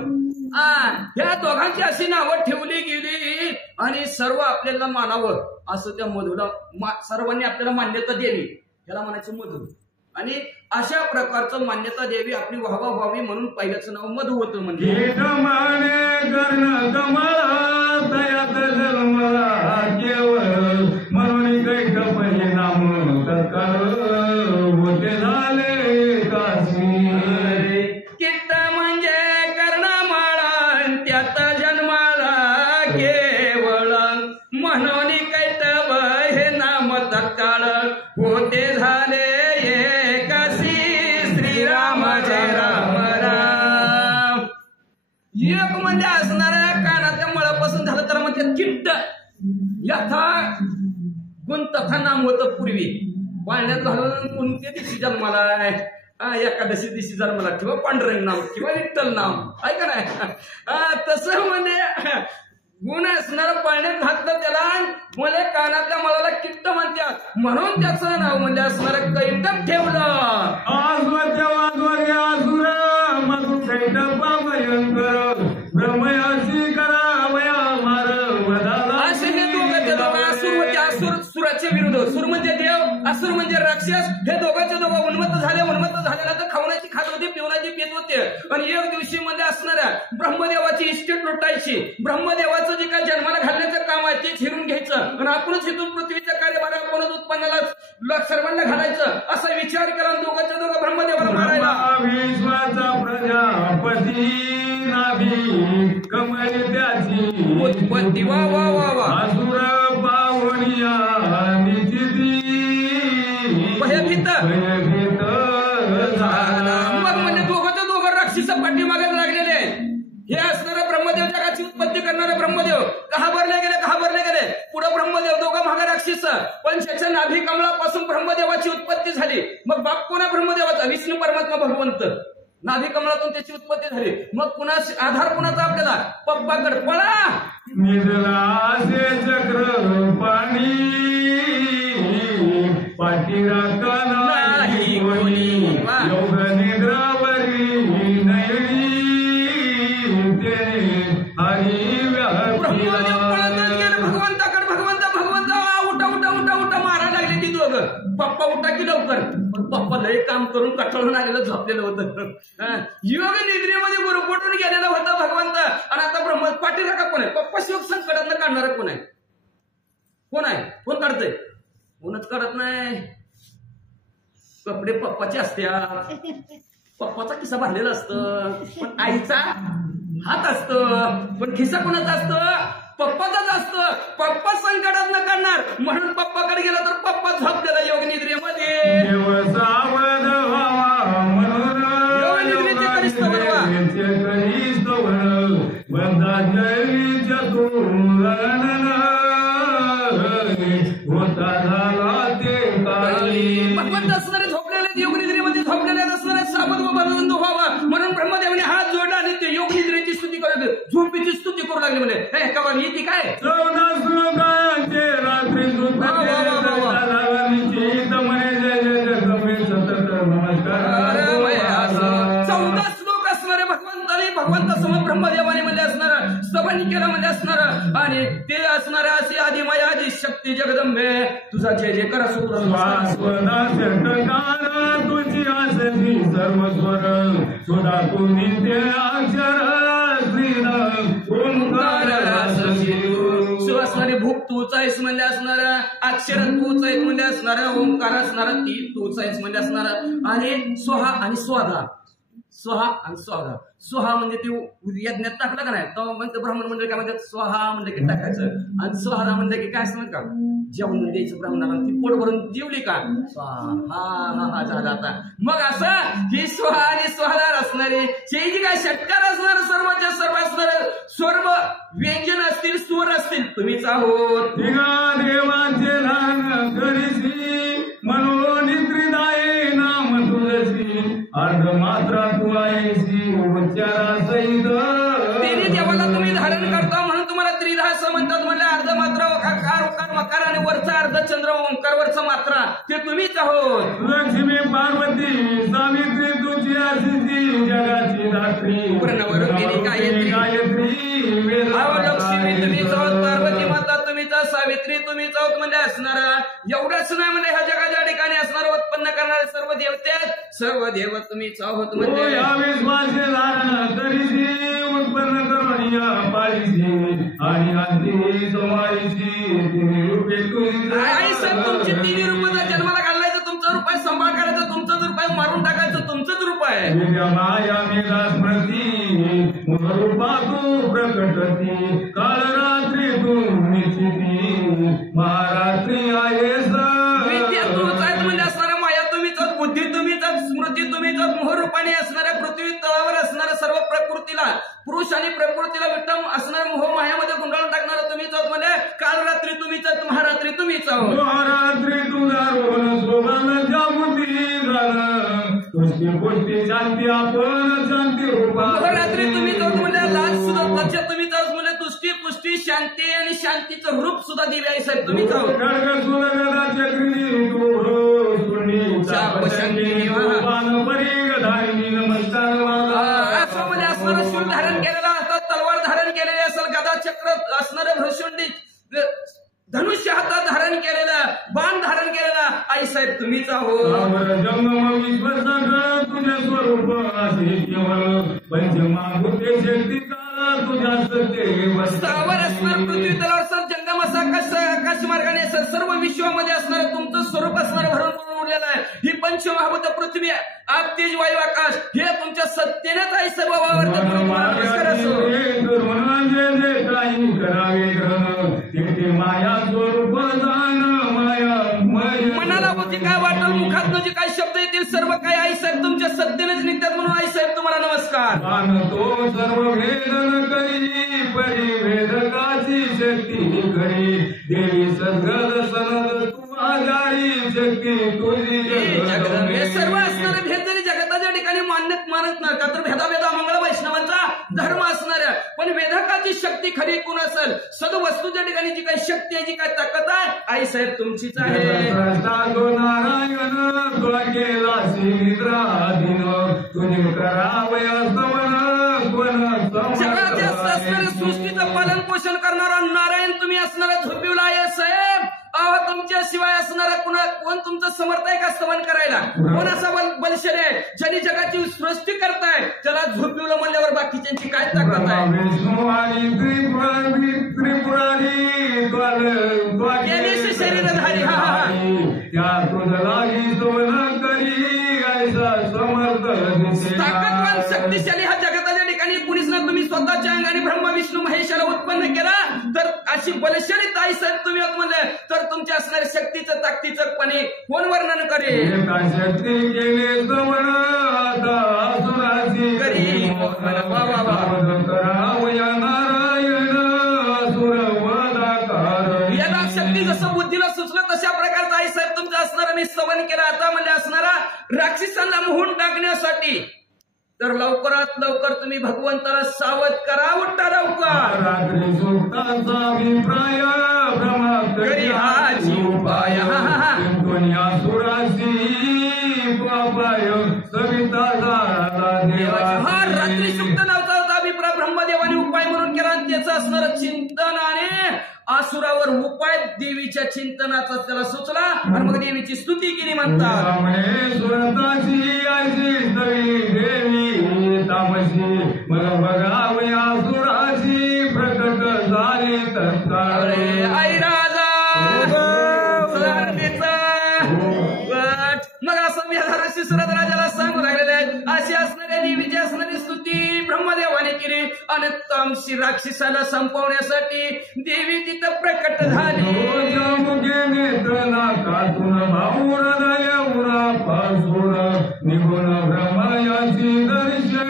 ह्या दोघांची अशी नावं ठेवली गेली आणि सर्व आपल्याला मानावं असं त्या मधूला सर्वांनी आपल्याला मान्यता द्यावी त्याला म्हणायचं मधु आणि अशा प्रकारचं मान्यता द्यावी आपली वाहवा व्हावी म्हणून पहिल्याचं नाव मधु होतं म्हणजे म्हणून कैटपणे नाम होते झाले काशी किट्ट म्हणजे कर्णमाळा त्यात जन्माला केवळ म्हणून कैटब हे नाम तत्काळ होते झाले एकाशी श्रीराम जय राम राम एक म्हणजे असणारा हिंट यथा गुण तथा नाम होतं पूर्वी पाळण्यात घालून कोणत्या दिवशी जन्माला आहे एकादशी दिवशी जन्माला किंवा पांडुरंग नाम किंवा विठ्ठल नाम ऐका नाही तसं म्हणजे गुण असणार पाळण्यात घातलं त्याला मुले कानातल्या मलाला किट्ट म्हणतात म्हणून त्याचं नाव म्हणजे असणार कैटप ठेवलं असे हे दोघांचे दोघं असुर होते सुराचे विरुद्ध सुर म्हणजे देव असुर म्हणजे राक्षस हे दोघांचे दोघं उन्मत्त झाल्यानंतर खावण्याची खात होते पिवण्याची पित होते आणि एक दिवशी मध्ये असणाऱ्या ब्रह्मदेवाची इस्टेट लुटायची ब्रह्मदेवाचं जे काय जन्माला घालण्याचं काम आहे तेच हिरून घ्यायचं आणि आपणच इथून पृथ्वीच्या कार्यभार आपणच उत्पन्नाला सर्वांना घालायचं असा विचार केला दोघांच्या दोघं ब्रह्मदेवाला मारायला विश्वाचा प्रजापती नाभी कमल त्याची उत्पत्ती वा वा वा वा असुर पावनिया निचिती भयभीत मग म्हणजे दोघं दोघं राक्षस पाठीमागे लागलेले हे असणारे ब्रह्मदेव जगाची उत्पत्ती करणारे ब्रह्मदेव घाबरले गेले पुढे ब्रह्मदेव दोघं महाग राक्षस पण त्याच्या नाभी कमळापासून ब्रह्मदेवाची उत्पत्ती झाली मग बाप कोणा ब्रह्मदेवाचा विष्णू परमात्मा भगवंत नाभी कमळातून त्याची उत्पत्ती झाली मग पुन्हा आधार कुणाचा आपल्याला पप्पाकडे पळा निजलासे चक्र पाणी पाठीरा नाही कोणी योग निद्रावरी नयनी ते हरी ब्रह्मदेव पळतच गेले भगवंताकडे भगवंत उठा मारायला लागले ती दोघं पप्पा उठा की लवकर पण पप्पा लय काम करून कटाळून आलेलं झोपलेलं होतं योग निद्रेमध्ये गुरुपटून गेलेला होता भगवंत आणि आता ब्रह्म पाठीरा का कोण आहे पप्पा शिव संकटातनं काढणारा कोण आहे कोण काढतंय कोणच काढत नाही कपडे पप्पाचे असतात पप्पाचा खिसा बांधलेला असतं पण आईचा हात असतं पण खिसा कोणाचा असतं पप्पाचाच असतं पप्पा संकटात न काढणार म्हणून पप्पाकडे गेला तर पप्पा झोपलेला योग निद्रेमध्ये योग निद्रेचे करिष्ठ बनवा भगवंत असणारे झोपलेले योग निद्रेमध्ये झोपलेले असणारे साबत व बलवंत व्हावा म्हणून ब्रह्मदेवाने हात जोडला आणि ते योग निद्रेची स्तुती करत झोपेची स्तुती करू लागली म्हणे हे का बघ येते काय भगवंतासमोर ब्रह्मदेवाने म्हणजे असणार स्तवनी केलं म्हणजे असणार आणि ते असणार अशी आधी माया आधी शक्ती जगदंबे तुझा जय जय करा तुझी आसती सर्वस्वर सुधा तुम्ही ते असणारे भूक तूच आहेस म्हणजे असणार अक्षर तूच आहेस म्हणजे असणार ओंकार असणार ती तूच आहेस म्हणजे असणार आणि स्वाहा आणि स्वाधा स्वाहा आणि स्वाहा स्वाहा म्हणजे ते यज्ञात टाकलं का नाही तो म्हणतो ब्राह्मण म्हणजे काय म्हणतात स्वाहा म्हणजे की टाकायचं आणि स्वाहा म्हणजे की काय असं का जेवण द्यायचं ब्राह्मणाला ती पोट भरून जेवली का स्वाहा हा झाला आता मग असं ही स्वाहा आणि स्वाहादार असणारे जे जी काय षटकार असणार सर्वांच्या सर्व असणार सर्व व्यंजन असतील स्वर असतील तुम्हीच आहोत देवाचे लहान करीसी मनोनिद्रिदाये नाम तुळसी अर्ध मात्रा तू आहेसी उच्चारा सहित तिने देवाला तुम्ही धारण करता म्हणून तुम्हाला त्रिधा असं म्हणतात म्हणजे अर्ध मात्रा कार उकार मकार आणि वरचा अर्ध चंद्र ओंकार वरचा मात्रा ते तुम्हीच आहोत लक्ष्मी पार्वती सावित्री तुझी आशिषी जगाची धात्री प्रणवरूपिणी गायत्री लक्ष्मी तुम्हीच आहोत पार्वती माता तुम्हीच आहोत सावित्री तुम्हीच आहोत म्हणजे असणार एवढंच नाही म्हणजे ह्या जगाच्या ठिकाणी असणार उत्पन्न करणारे सर्व देवते सर्व देव तुम्हीच आहोत म्हणजे उत्पन्न करूया पाळीशी आणि अंती सोमारीशी आई सर तुमची तिन्ही रूपाचा जन्माला घालायचं तुमचं रूप आहे सांभाळ करायचं तुमचं रूप आहे मारून टाकायचं तुमचंच रूप आहे माया मेला स्मृती रूपा तू प्रकटती काळ रात्री तू निश्चिती महारात्री आहेस विद्या तूच आहेत म्हणजे असणाऱ्या माया तुम्हीच बुद्धी तुम्हीच स्मृती तुम्हीच मोहरूपाने असणाऱ्या पृथ्वी तळावर असणाऱ्या सर्व प्रकृतीला पुरुष आणि प्रकृतीला विठ्ठल असणार मोह मायामध्ये गुंडाळून टाकणार तुम्हीच आहोत म्हणजे काल रात्री तुम्हीच आहोत महारात्री तुम्हीच आहोत महारात्री तुझा रोहन सोबत जागृती झालं तुझी गोष्टी शांती आपण शांती रूपा रात्री तुम्हीच आहोत म्हणजे लाज सुद्धा लक्ष तुम्हीच आहोत म्हणजे तुष्टी पुष्टी शांती आणि शांतीचं रूप सुद्धा दिवे आहे साहेब तुम्हीच आहोत खडग सुलगदा चक्री असं म्हणजे असणारं शूल धारण केलेलं असतात तलवार धारण केलेली असेल गदा चक्र असणारं भ्रशुंडी धनुष्य हातात धारण केलेलं बाण धारण केलेला आई साहेब तुम्हीच आहोत जंगम विश्व सगळं तुझे स्वरूप असे केवळ पंचमहाभूते शक्ती तुझ्या सत्य स्थावर असणार पृथ्वी तलावर सर जंगम असा आकाश मार्गाने सर सर्व विश्वामध्ये असणार तुमचं स्वरूप असणार भरून उरलेलं आहे ही पंचमहाभूत पृथ्वी आग तेज वायू आकाश हे तुमच्या सत्तेनेच आहे सर्व वावरत काही करावे ते माया स्वरूप माया मनाला जे काय वाटेल मुखात जे काय शब्द येतील सर्व काही आई साहेब तुमच्या सत्तेनेच निघतात म्हणून आई साहेब तुम्हाला नमस्कार तो सर्व वेदन करी परिवेदकाची शक्ती करी देवी सद्गद सनद तुझी शक्ती तुझी हे सर्व असणारे भेद जरी जगताच्या ठिकाणी मानत नाही का तर भेदाभेदा मंगळ वैष्णवांचा धर्म असणाऱ्या पण वेदकाची शक्ती खरी कोण असेल सदवस्तूच्या ठिकाणी जी काही शक्ती आहे जी काही ताकद आहे आई साहेब तुमचीच आहे नारायण केला निद्राधीन तुझे करावय जगाचे असणारे सृष्टीचं पालन पोषण करणारा नारायण तुम्ही असणारा झोपिवला आहे साहेब तुमच्या शिवाय असणारा कोण तुमचं समर्थ आहे का स्तवन करायला कोण असा बलशाली आहे ज्यांनी जगाची सृष्टी करताय त्याला झोपिवलं म्हणल्यावर बाकीच्यांची काय ताकद आहे विष्णू आणि त्रिपुरारी शरीरधारी त्या तुझलाही स्तवन करी ऐसा समर्थ ताकदवान शक्तिशाली हा जगताच्या ठिकाणी कुणीच ना तुम्ही स्वतःच्या अंगाने ब्रह्मा विष्णू महेशाला उत्पन्न केला तर अशी बलशाली ताई साहेब तुम्ही म्हणले तर तुमच्या असणाऱ्या शक्तीचं ताकदीचं पणे कोण वर्णन करेल शक्ती केले स्तवन करी नारायण याला शक्ती जसं बुद्धीला सुचलं तशा प्रकारचा आई साहेब तुमचं असणारा मी स्तवन केला आता म्हणजे असणारा राक्षसांना मोहून टाकण्यासाठी तर लवकरात लवकर तुम्ही भगवंताला सावध करा उठा लवकर रात्री सुक्ताचा अभिप्राय करी हा जीवपाय सुरासी पापाय सविता हा रात्री सुक्त नावचा होता अभिप्राय ब्रह्मदेवाने उपाय म्हणून केला आणि त्याचं असणारं चिंतन आणि आसुरावर उपाय देवीच्या चिंतनाचा त्याला सुचला आणि मग देवीची स्तुती केली म्हणतात सुरताची देवी तामसी मला बघावे आसुराची प्रकट झाली अरे आई राजा मग असं मी सुरत राजाला सांगू लागलेले आहेत अशी असणाऱ्या देवीची असणारी स्तुती ब्रह्मदेवाने केली आणि तामसी राक्षसाला संपवण्यासाठी देवी तिथं प्रकट झाली निगुण ब्रह्मयाची दर्शन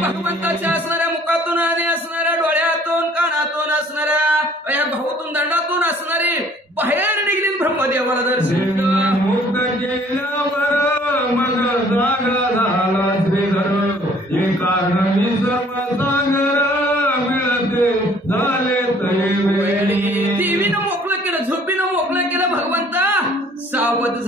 भगवंताच्या असणाऱ्या मुखातून आणि असणाऱ्या डोळ्यातून कानातून असणाऱ्या या भाऊतून दंडातून असणारी बाहेर निघली ब्रह्मदेवाला दर्शन मुक्त केल्यावर मग जागा झाला श्रीधर हे कारण मी सर्व सागर मिळते झाले देवीनं मोकळं केलं झोपीनं मोकळं केलं भगवंता सावध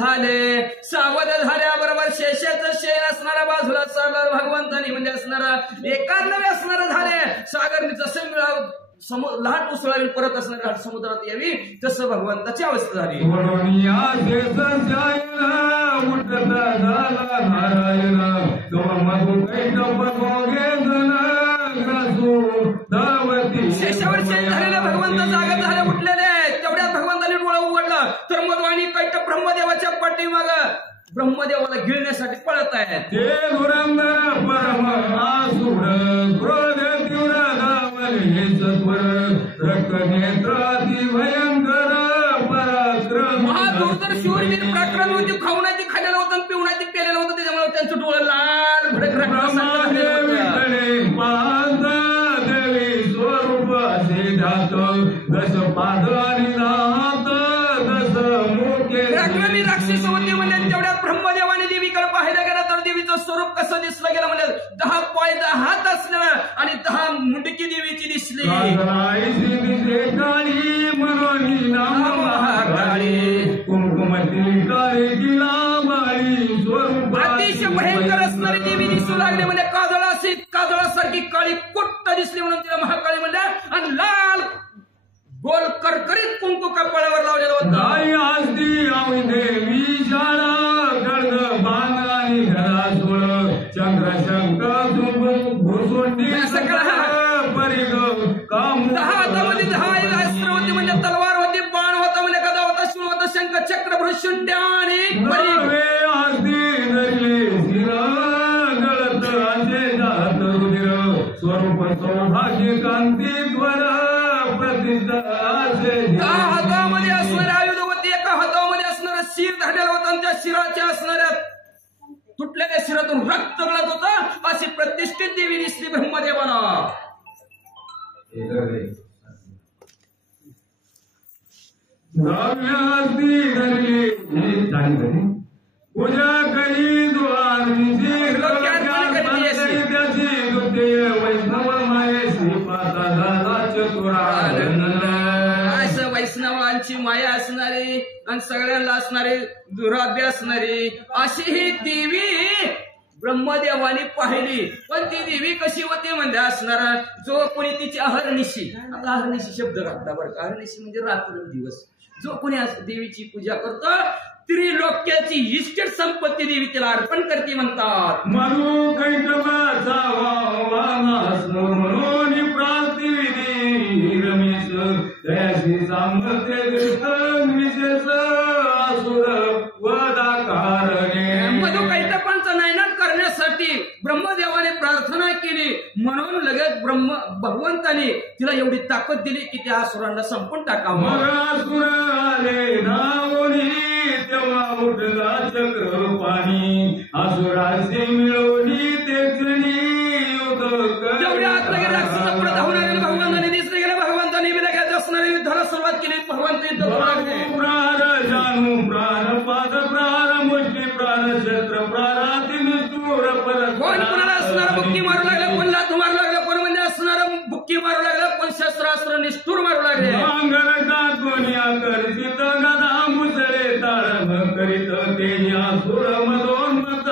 झाल्याबरोबर शेषाचं शेण असणारा बाजूला सागर भगवंतानी म्हणजे असणारा एकांनवे असणारा झाले सागर जसं मिळावं लाट उसळावी परत असणारी लाट समुद्रात यावी तसं भगवंताची अवस्था झाली शेषावर शेष झालेलं भगवंत जागा झाले उठलेले आहेत तेवढ्यात भगवंताने डोळा उघडला तर मग आणि कैट ब्रह्मदेवाच्या पाठीमाग ब्रह्मदेवाला गिळण्यासाठी पळत आहेत ते धुरंधर परम आसुर क्रोध तीव्र धावल हे सत्वर रक्त नेत्राती भयंकर पराक्रम महादुर्धर शूरवीर पराक्रम होती खावण्याची खाल्लेलं होतं पिवण्याची पेलेलं होतं त्याच्यामुळे त्यांचं डोळं लाल भडक रक्त कसं दिसलं गेलं म्हणजे 10 पाय 10 हात असलेलं आणि 10 मुंडकी देवीची दिसली. अतिशय भयंकर असणारी देवी दिसू लागली म्हणजे काजळासारखी काळी कुट्ट दिसली म्हणून तिला महाकाळी म्हणल्या. आणि लाल गोल करकरीत कुंकू कपाळावर लावलेलं होतं. हातामध्ये 10 अस्त्र होती म्हणजे तलवार होती, बाण होता म्हणजे गदा होता, शिव होता, शंख चक्र भृशुंड्या आणि स्वरूप सौभाग्य कांती द्वार प्रसिद्ध हातामध्ये असणारे आयुध होते. एका हातामध्ये असणारं शिर धरलेलं होतं आणि त्या शिराच्या असणाऱ्या तुटलेल्या शिरातून रक्त गळत होतं. अशी प्रतिष्ठित देवी दिसली ब्रह्मदेवाला. पूजा करी द्वार वैष्णवांची माया असणारी आणि सगळ्यांना असणारी दुराध्य असणारी अशी ही देवी ब्रह्मदेवाने पाहिली. पण ती देवी कशी होती म्हणजे असणार जो कोणी तिची अहर्निशी, आता अहर्निशी शब्द घातला बरं का, अहर्निशी म्हणजे रात्र दिवस, जो कोणी देवीची पूजा करतो त्रिलोक्याची इष्ट संपत्ती देवी तिला अर्पण करते म्हणतात. मनो कैटवाचा म्हणून प्राप्ती रमेश दयाशी सामर्थ्य विशेष असुर वदाकारणे. मधु कैटपांचा नायनाट करण्यासाठी ब्रह्मदेवाने प्रार्थना केली म्हणून लगेच भगवंताने तिला एवढी ताकद दिली की त्या असुरांना संपून टाकावं. असुर आले धावणी तेव्हा उठला चक्र पाणी असुराशी मिळवणी ते क्षणी जेवढे आत्ता गेले राक्षस पुढे धावून आले भगवंताने दिसले गेले. भगवंताने लगेच असणारे युद्धाला सुरुवात केली. भगवंत युद्ध प्रार जानू प्रार पाद प्रार मुष्टी प्रार शस्त्र प्राराती निष्ठूर परत कोण कोणाला असणार बुक्की मारू लागलं, कोण लाथ मारू लागलं, कोण म्हणजे असणार बुक्की मारू लागलं, कोण शस्त्रास्त्र निष्ठूर मारू लागले. कोणी आकर्षित गदा मुसळे ताळम करीत ते असुर मधोन्मत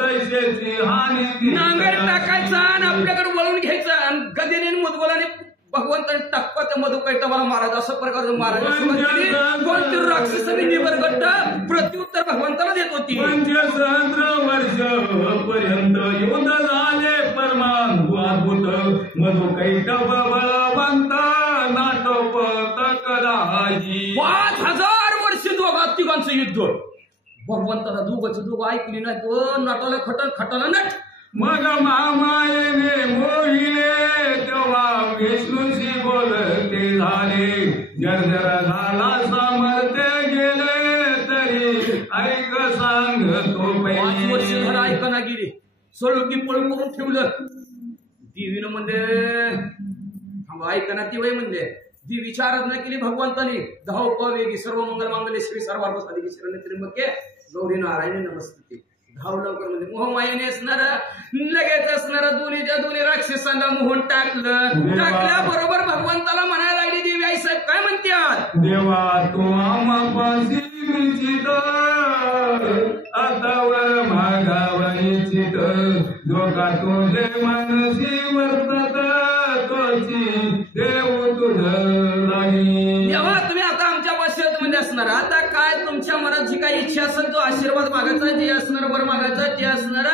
तैसेची हानी. नांगर टाकायचा आणि आपल्याकडे वळून घ्यायचं आणि गदेने मुदगोलाने भगवंताने टाकवा त्या मधु कैटवाला महाराज अशा प्रकारचं महाराज कोणती राक्षसाने निबरगट्ट प्रत्युत्तर भगवंताला देत होती. 500 वर्ष पर्यंत युद्ध झाले परमाद्भुत मधु कैटव बळवंत नाटोपत कदाही. 5000 वर्ष दोघा तिघांचं युद्ध. भगवंताला दोघं ऐकली नाही तो नटाला खटाला नट. मग मामायेने मोहिले तेव्हा विष्णूशी बोलते झाले. जर्जर झाला सामर्थ्य गेले तरी ऐक सांगतो 5 वर्ष झालं ऐकना गेली. सोळूकी पळून करून ठेवलं. देवीनं म्हणजे ऐकना ती वय म्हणजे देवीची आराधना केली भगवंतानी. धावपवेगी सर्व मंगल मांगल्ये श्री सर्वार्थ साधिके शरण्ये त्र्यंबके गौरी नारायणी नमस्ते. धाव लवकर म्हणजे मोहमायेने असणार लगेच असणार दोन्हीच्या दोन्ही राक्षसांना मोहन टाकल्याबरोबर भगवंताला म्हणायला लागली देवी आई साहेब काय म्हणतात. देवा तू आम्हापाशी निश्चित आतावर मागावनिश्चित जो का तुझे मनसी वर्तत तोची देव तुझं नाही. देवा तुम्ही आता आमच्या भाषेत म्हणजे असणार आता काय तुमच्या मनात जी काही इच्छा असेल जो आशीर्वाद मागायचा जे असणार वर मागायचं ते असणार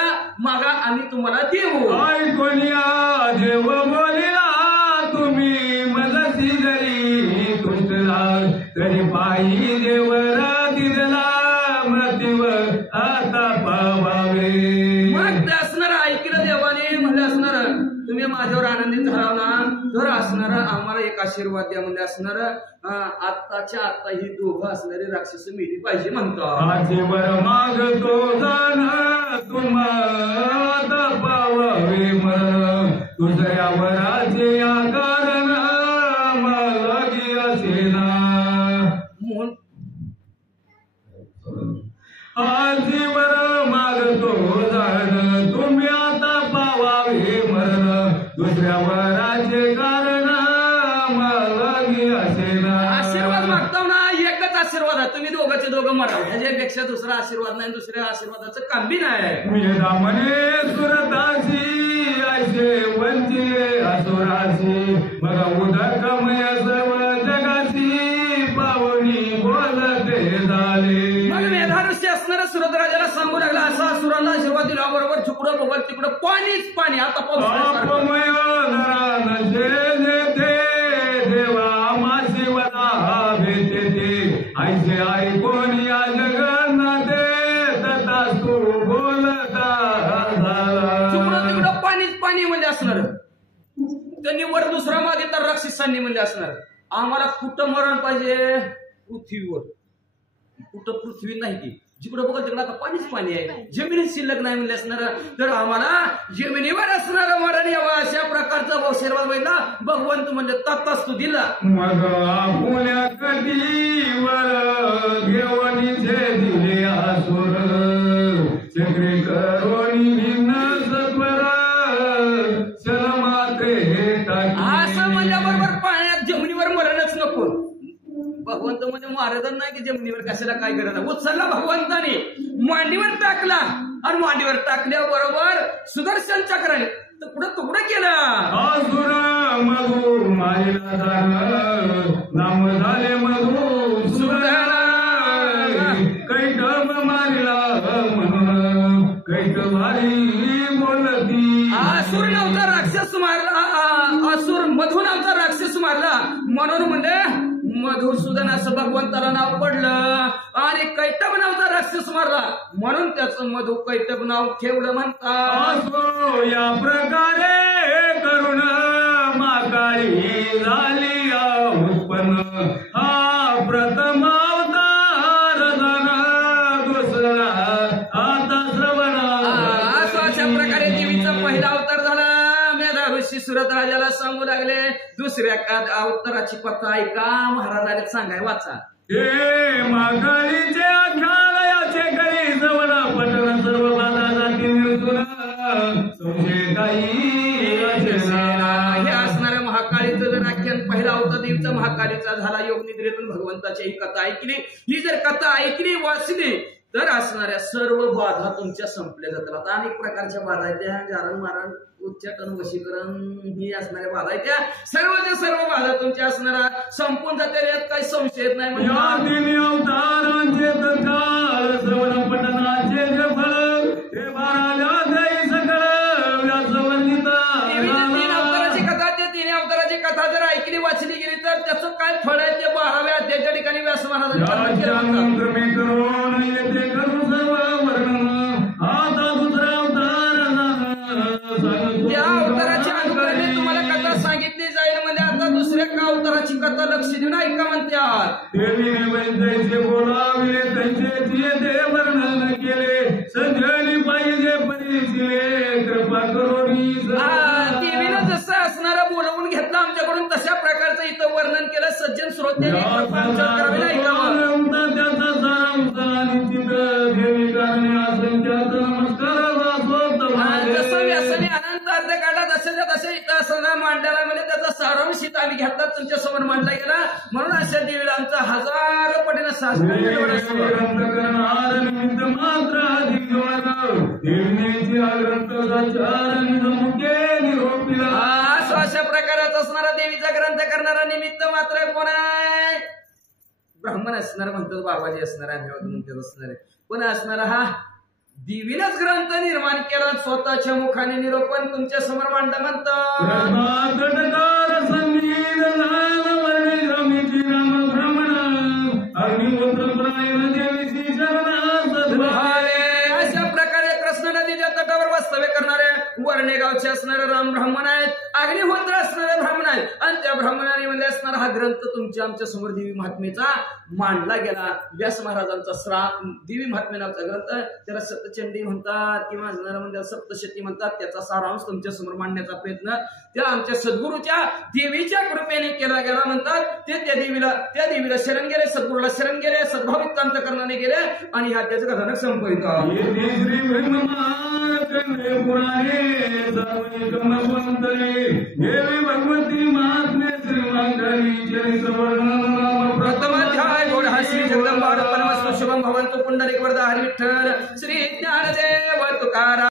मागा आम्ही तुम्हाला देऊ. ऐकूया देव बोलिला तुम्ही मदती जरी तुटला तरी पायी देवरा दिला मृत्यूवर आता पावावे. मग ते असणार ऐकलं देवाने म्हणजे असणार तुम्ही माझ्यावर आनंदित झाला ना तर असणार आम्हाला एक आशीर्वाद द्या म्हणजे असणार आत्ताच्या आता ही दोघं असणारे राक्षस मिली पाहिजे म्हणतात. वर मागतो जाण तुम्हाला पावावे मरण तुझ्या वराचे कारण मला असे ना. आजीवर मागतो जाण तुम्ही आता पावावे मरण दुसऱ्या वराचे कारण मालगी असेना. आशीर्वाद मागताव ना एकच आशीर्वाद आहे, तुम्ही दोघांचे दोघं मरा, ह्याच्यापेक्षा दुसरा आशीर्वाद नाही, दुसऱ्या आशीर्वादाचं काम बी नाही. मी म्हणे सुरताशी असे वंचिले असुराशी मग उदकमय सर्व जगाशी पावनी बोलते झाले. मग मेधानुष्य असणाऱ्या सुरतराजाला सांगू लागला, असा असुराला आशीर्वाद दिल्याबरोबर तिकडं बघल तिकडं पाणीच पाणी. आता पाऊस पापमय नरानशे जेथे देवा मासी वदा भेटे ऐसे ऐकून या जगन्नाथे तथास्तु बोलता तिकडं तिकडं पाणीच पाणी म्हणजे असणार. त्यांनी वर दुसरा मागे तर राक्षसांनी म्हणजे असणार. आम्हाला कुठं मरण पाहिजे? पृथ्वीवर. कुठं पृथ्वी नाही की जिकडं बघल तिकडं आता पाणीच पाणी आहे, जमिनीत शिल्लक नाही म्हणजे असणार. तर आम्हाला जमिनीवर असणारं मरण यावं अशा प्रकारचा आशीर्वाद महिला भगवंत म्हणजे तत्तास्तू दिला. मग आपुल्या कधीवर घेवणीचे दिले असुर चक्री करोनी भिन्न सत्वर चल मात्रे असं म्हणल्याबरोबर पाण्यात जमिनीवर मरणच नको. भगवंत म्हणजे महाराजांना नाही की जमिनीवर कशाला काय करायला. उचलला भगवंताने मांडीवर टाकला आणि मांडीवर टाकल्याबरोबर सुदर्शन चक्राने तुकडं केलं. असुर मधु मारिला नाम झाले मधु सुदर कैटम मारिला म्हणून कैट भारी बोलती. असुर नावचा राक्षस मारला, असुर मधु नावचा राक्षस मारला म्हणून म्हणजे मधुसूदन असं भगवंताला नाव पडलं. आणि कैटभ नावचा राक्षस मारला म्हणून त्याचं मधु कैटभ नाव ठेवलं म्हणतात. असो या प्रकारे करुण माकाळी झाली उत्पन्न हा प्रथम अवतार झाला दुसरा आता श्रवण. असं अशा प्रकारे देवीचा पहिला अवतार झाला. मेधा ऋषी सुरत राजाला सांगू लागले. दुसऱ्या अवताराची कथा ऐका, महाराजाने सांगाय वाचा. हे माकाळीचे अख्यालयाचे करी जवळ पटन सर्व बाधा जाती निर्जुन संशय काही हे असणाऱ्या महाकाळीचं जर आख्यान पहिला अवतार देवीचा महाकाळीचा झाला. योग निद्रेतून भगवंताची ही कथा ऐकली. ही जर कथा ऐकली वाचली तर असणाऱ्या सर्व बाधा तुमच्या संपल्या जातात. आता अनेक प्रकारच्या बाधा आहेत त्या, जारण मारण उच्चाटन वशीकरण ही असणाऱ्या बाधा आहेत त्या सर्वच्या सर्व बाधा तुमच्या असणारा संपून जाते. यात काही संशय नाही. म्हणजे अवतारांचे तत्काळ श्रवण पठनाचे जे फळ हे बाराल्या जाई सकळ व्यासवर्णित. तीन अवताराची कथा, ते तिन्ही अवताराची कथा जर ऐकली वाचली गेली तर त्याचं काय फळ आहे ते 12व्या अध्यायाच्या ठिकाणी व्यास महाराजांनी करून येते करू सर्व वर्णन आता दुसरा अवतार त्या अवताराची अंतराने तुम्हाला कथा सांगितली जाईल. म्हणजे आता दुसऱ्या का अवताराची कथा लक्ष देऊन ऐका म्हणतात. देवीने वैद्याचे बोलाविले त्यांचे ते वर्णन केले सजनी पाहिजे परिशिले कृपा करोनी. देवीनं जसं असणारा बोलवून घेतला आमच्याकडून तशा प्रकारचं इथं वर्णन केलं. सज्जन श्रोत्यांनी करावे ऐकावं. त्याचा सारांश निश्चित देवी कारणे असंख्यात नमस्कार जसं व्यासाने अनंत अर्थ काढला तसं इथं असणारा मांडायला म्हणजे त्याचा सारांश इथं आम्ही घेतला तुमच्या समोर मांडला गेला. म्हणून अशा देवीला आमचा हजारो पटीनं ग्रंथ करणार निमित्त मात्र देवीनेची ग्रंथाचार मुख्य निरोपीला. अशा प्रकारात असणारा देवीचा ग्रंथ करणारा निमित्त मात्र कोण आहे? ब्राह्मण असणार म्हणतात, बाबाजी असणार, आम्ही म्हणतात असणारे. पण असणारा हा देवीनच ग्रंथ निर्माण केला, स्वतःच्या मुखाने निरोपण तुमच्या समोर मांडलं म्हणतात. अशा प्रकारे कृष्णा नदीच्या तटावर वास्तव्य करणारे वर्णे गावचे असणारे राम ब्राह्मण आहेत. अग्निहोत्र असणारे ब्राह्मण आहेत आणि त्या ब्राह्मणाने मध्ये असणारा हा ग्रंथ तुमच्या आमच्या समोर देवी महात्मेचा मांडला गेला. व्यास महाराजांचा देवी महात्मे नावाचा ग्रंथ, त्याला सप्तचंडी म्हणतात किंवा म्हणजे सप्तशती म्हणतात. त्याचा सारांश तुमच्या समोर मांडण्याचा प्रयत्न त्या आमच्या सद्गुरूच्या देवीच्या कृपेने केला गेला म्हणतात. ते त्या देवीला शरण गेले, सद्गुरूला शरण गेले, सद्भावित अंतकरणाने गेले आणि ह्या त्याचं कथानक संपवित. प्रथमाध्याय गोड हा श्री जगदंबा परमस्तु शुभम भवंतु पुंडलिक वरदा हरी विठ्ठल श्री ज्ञानदेव तुकाराम.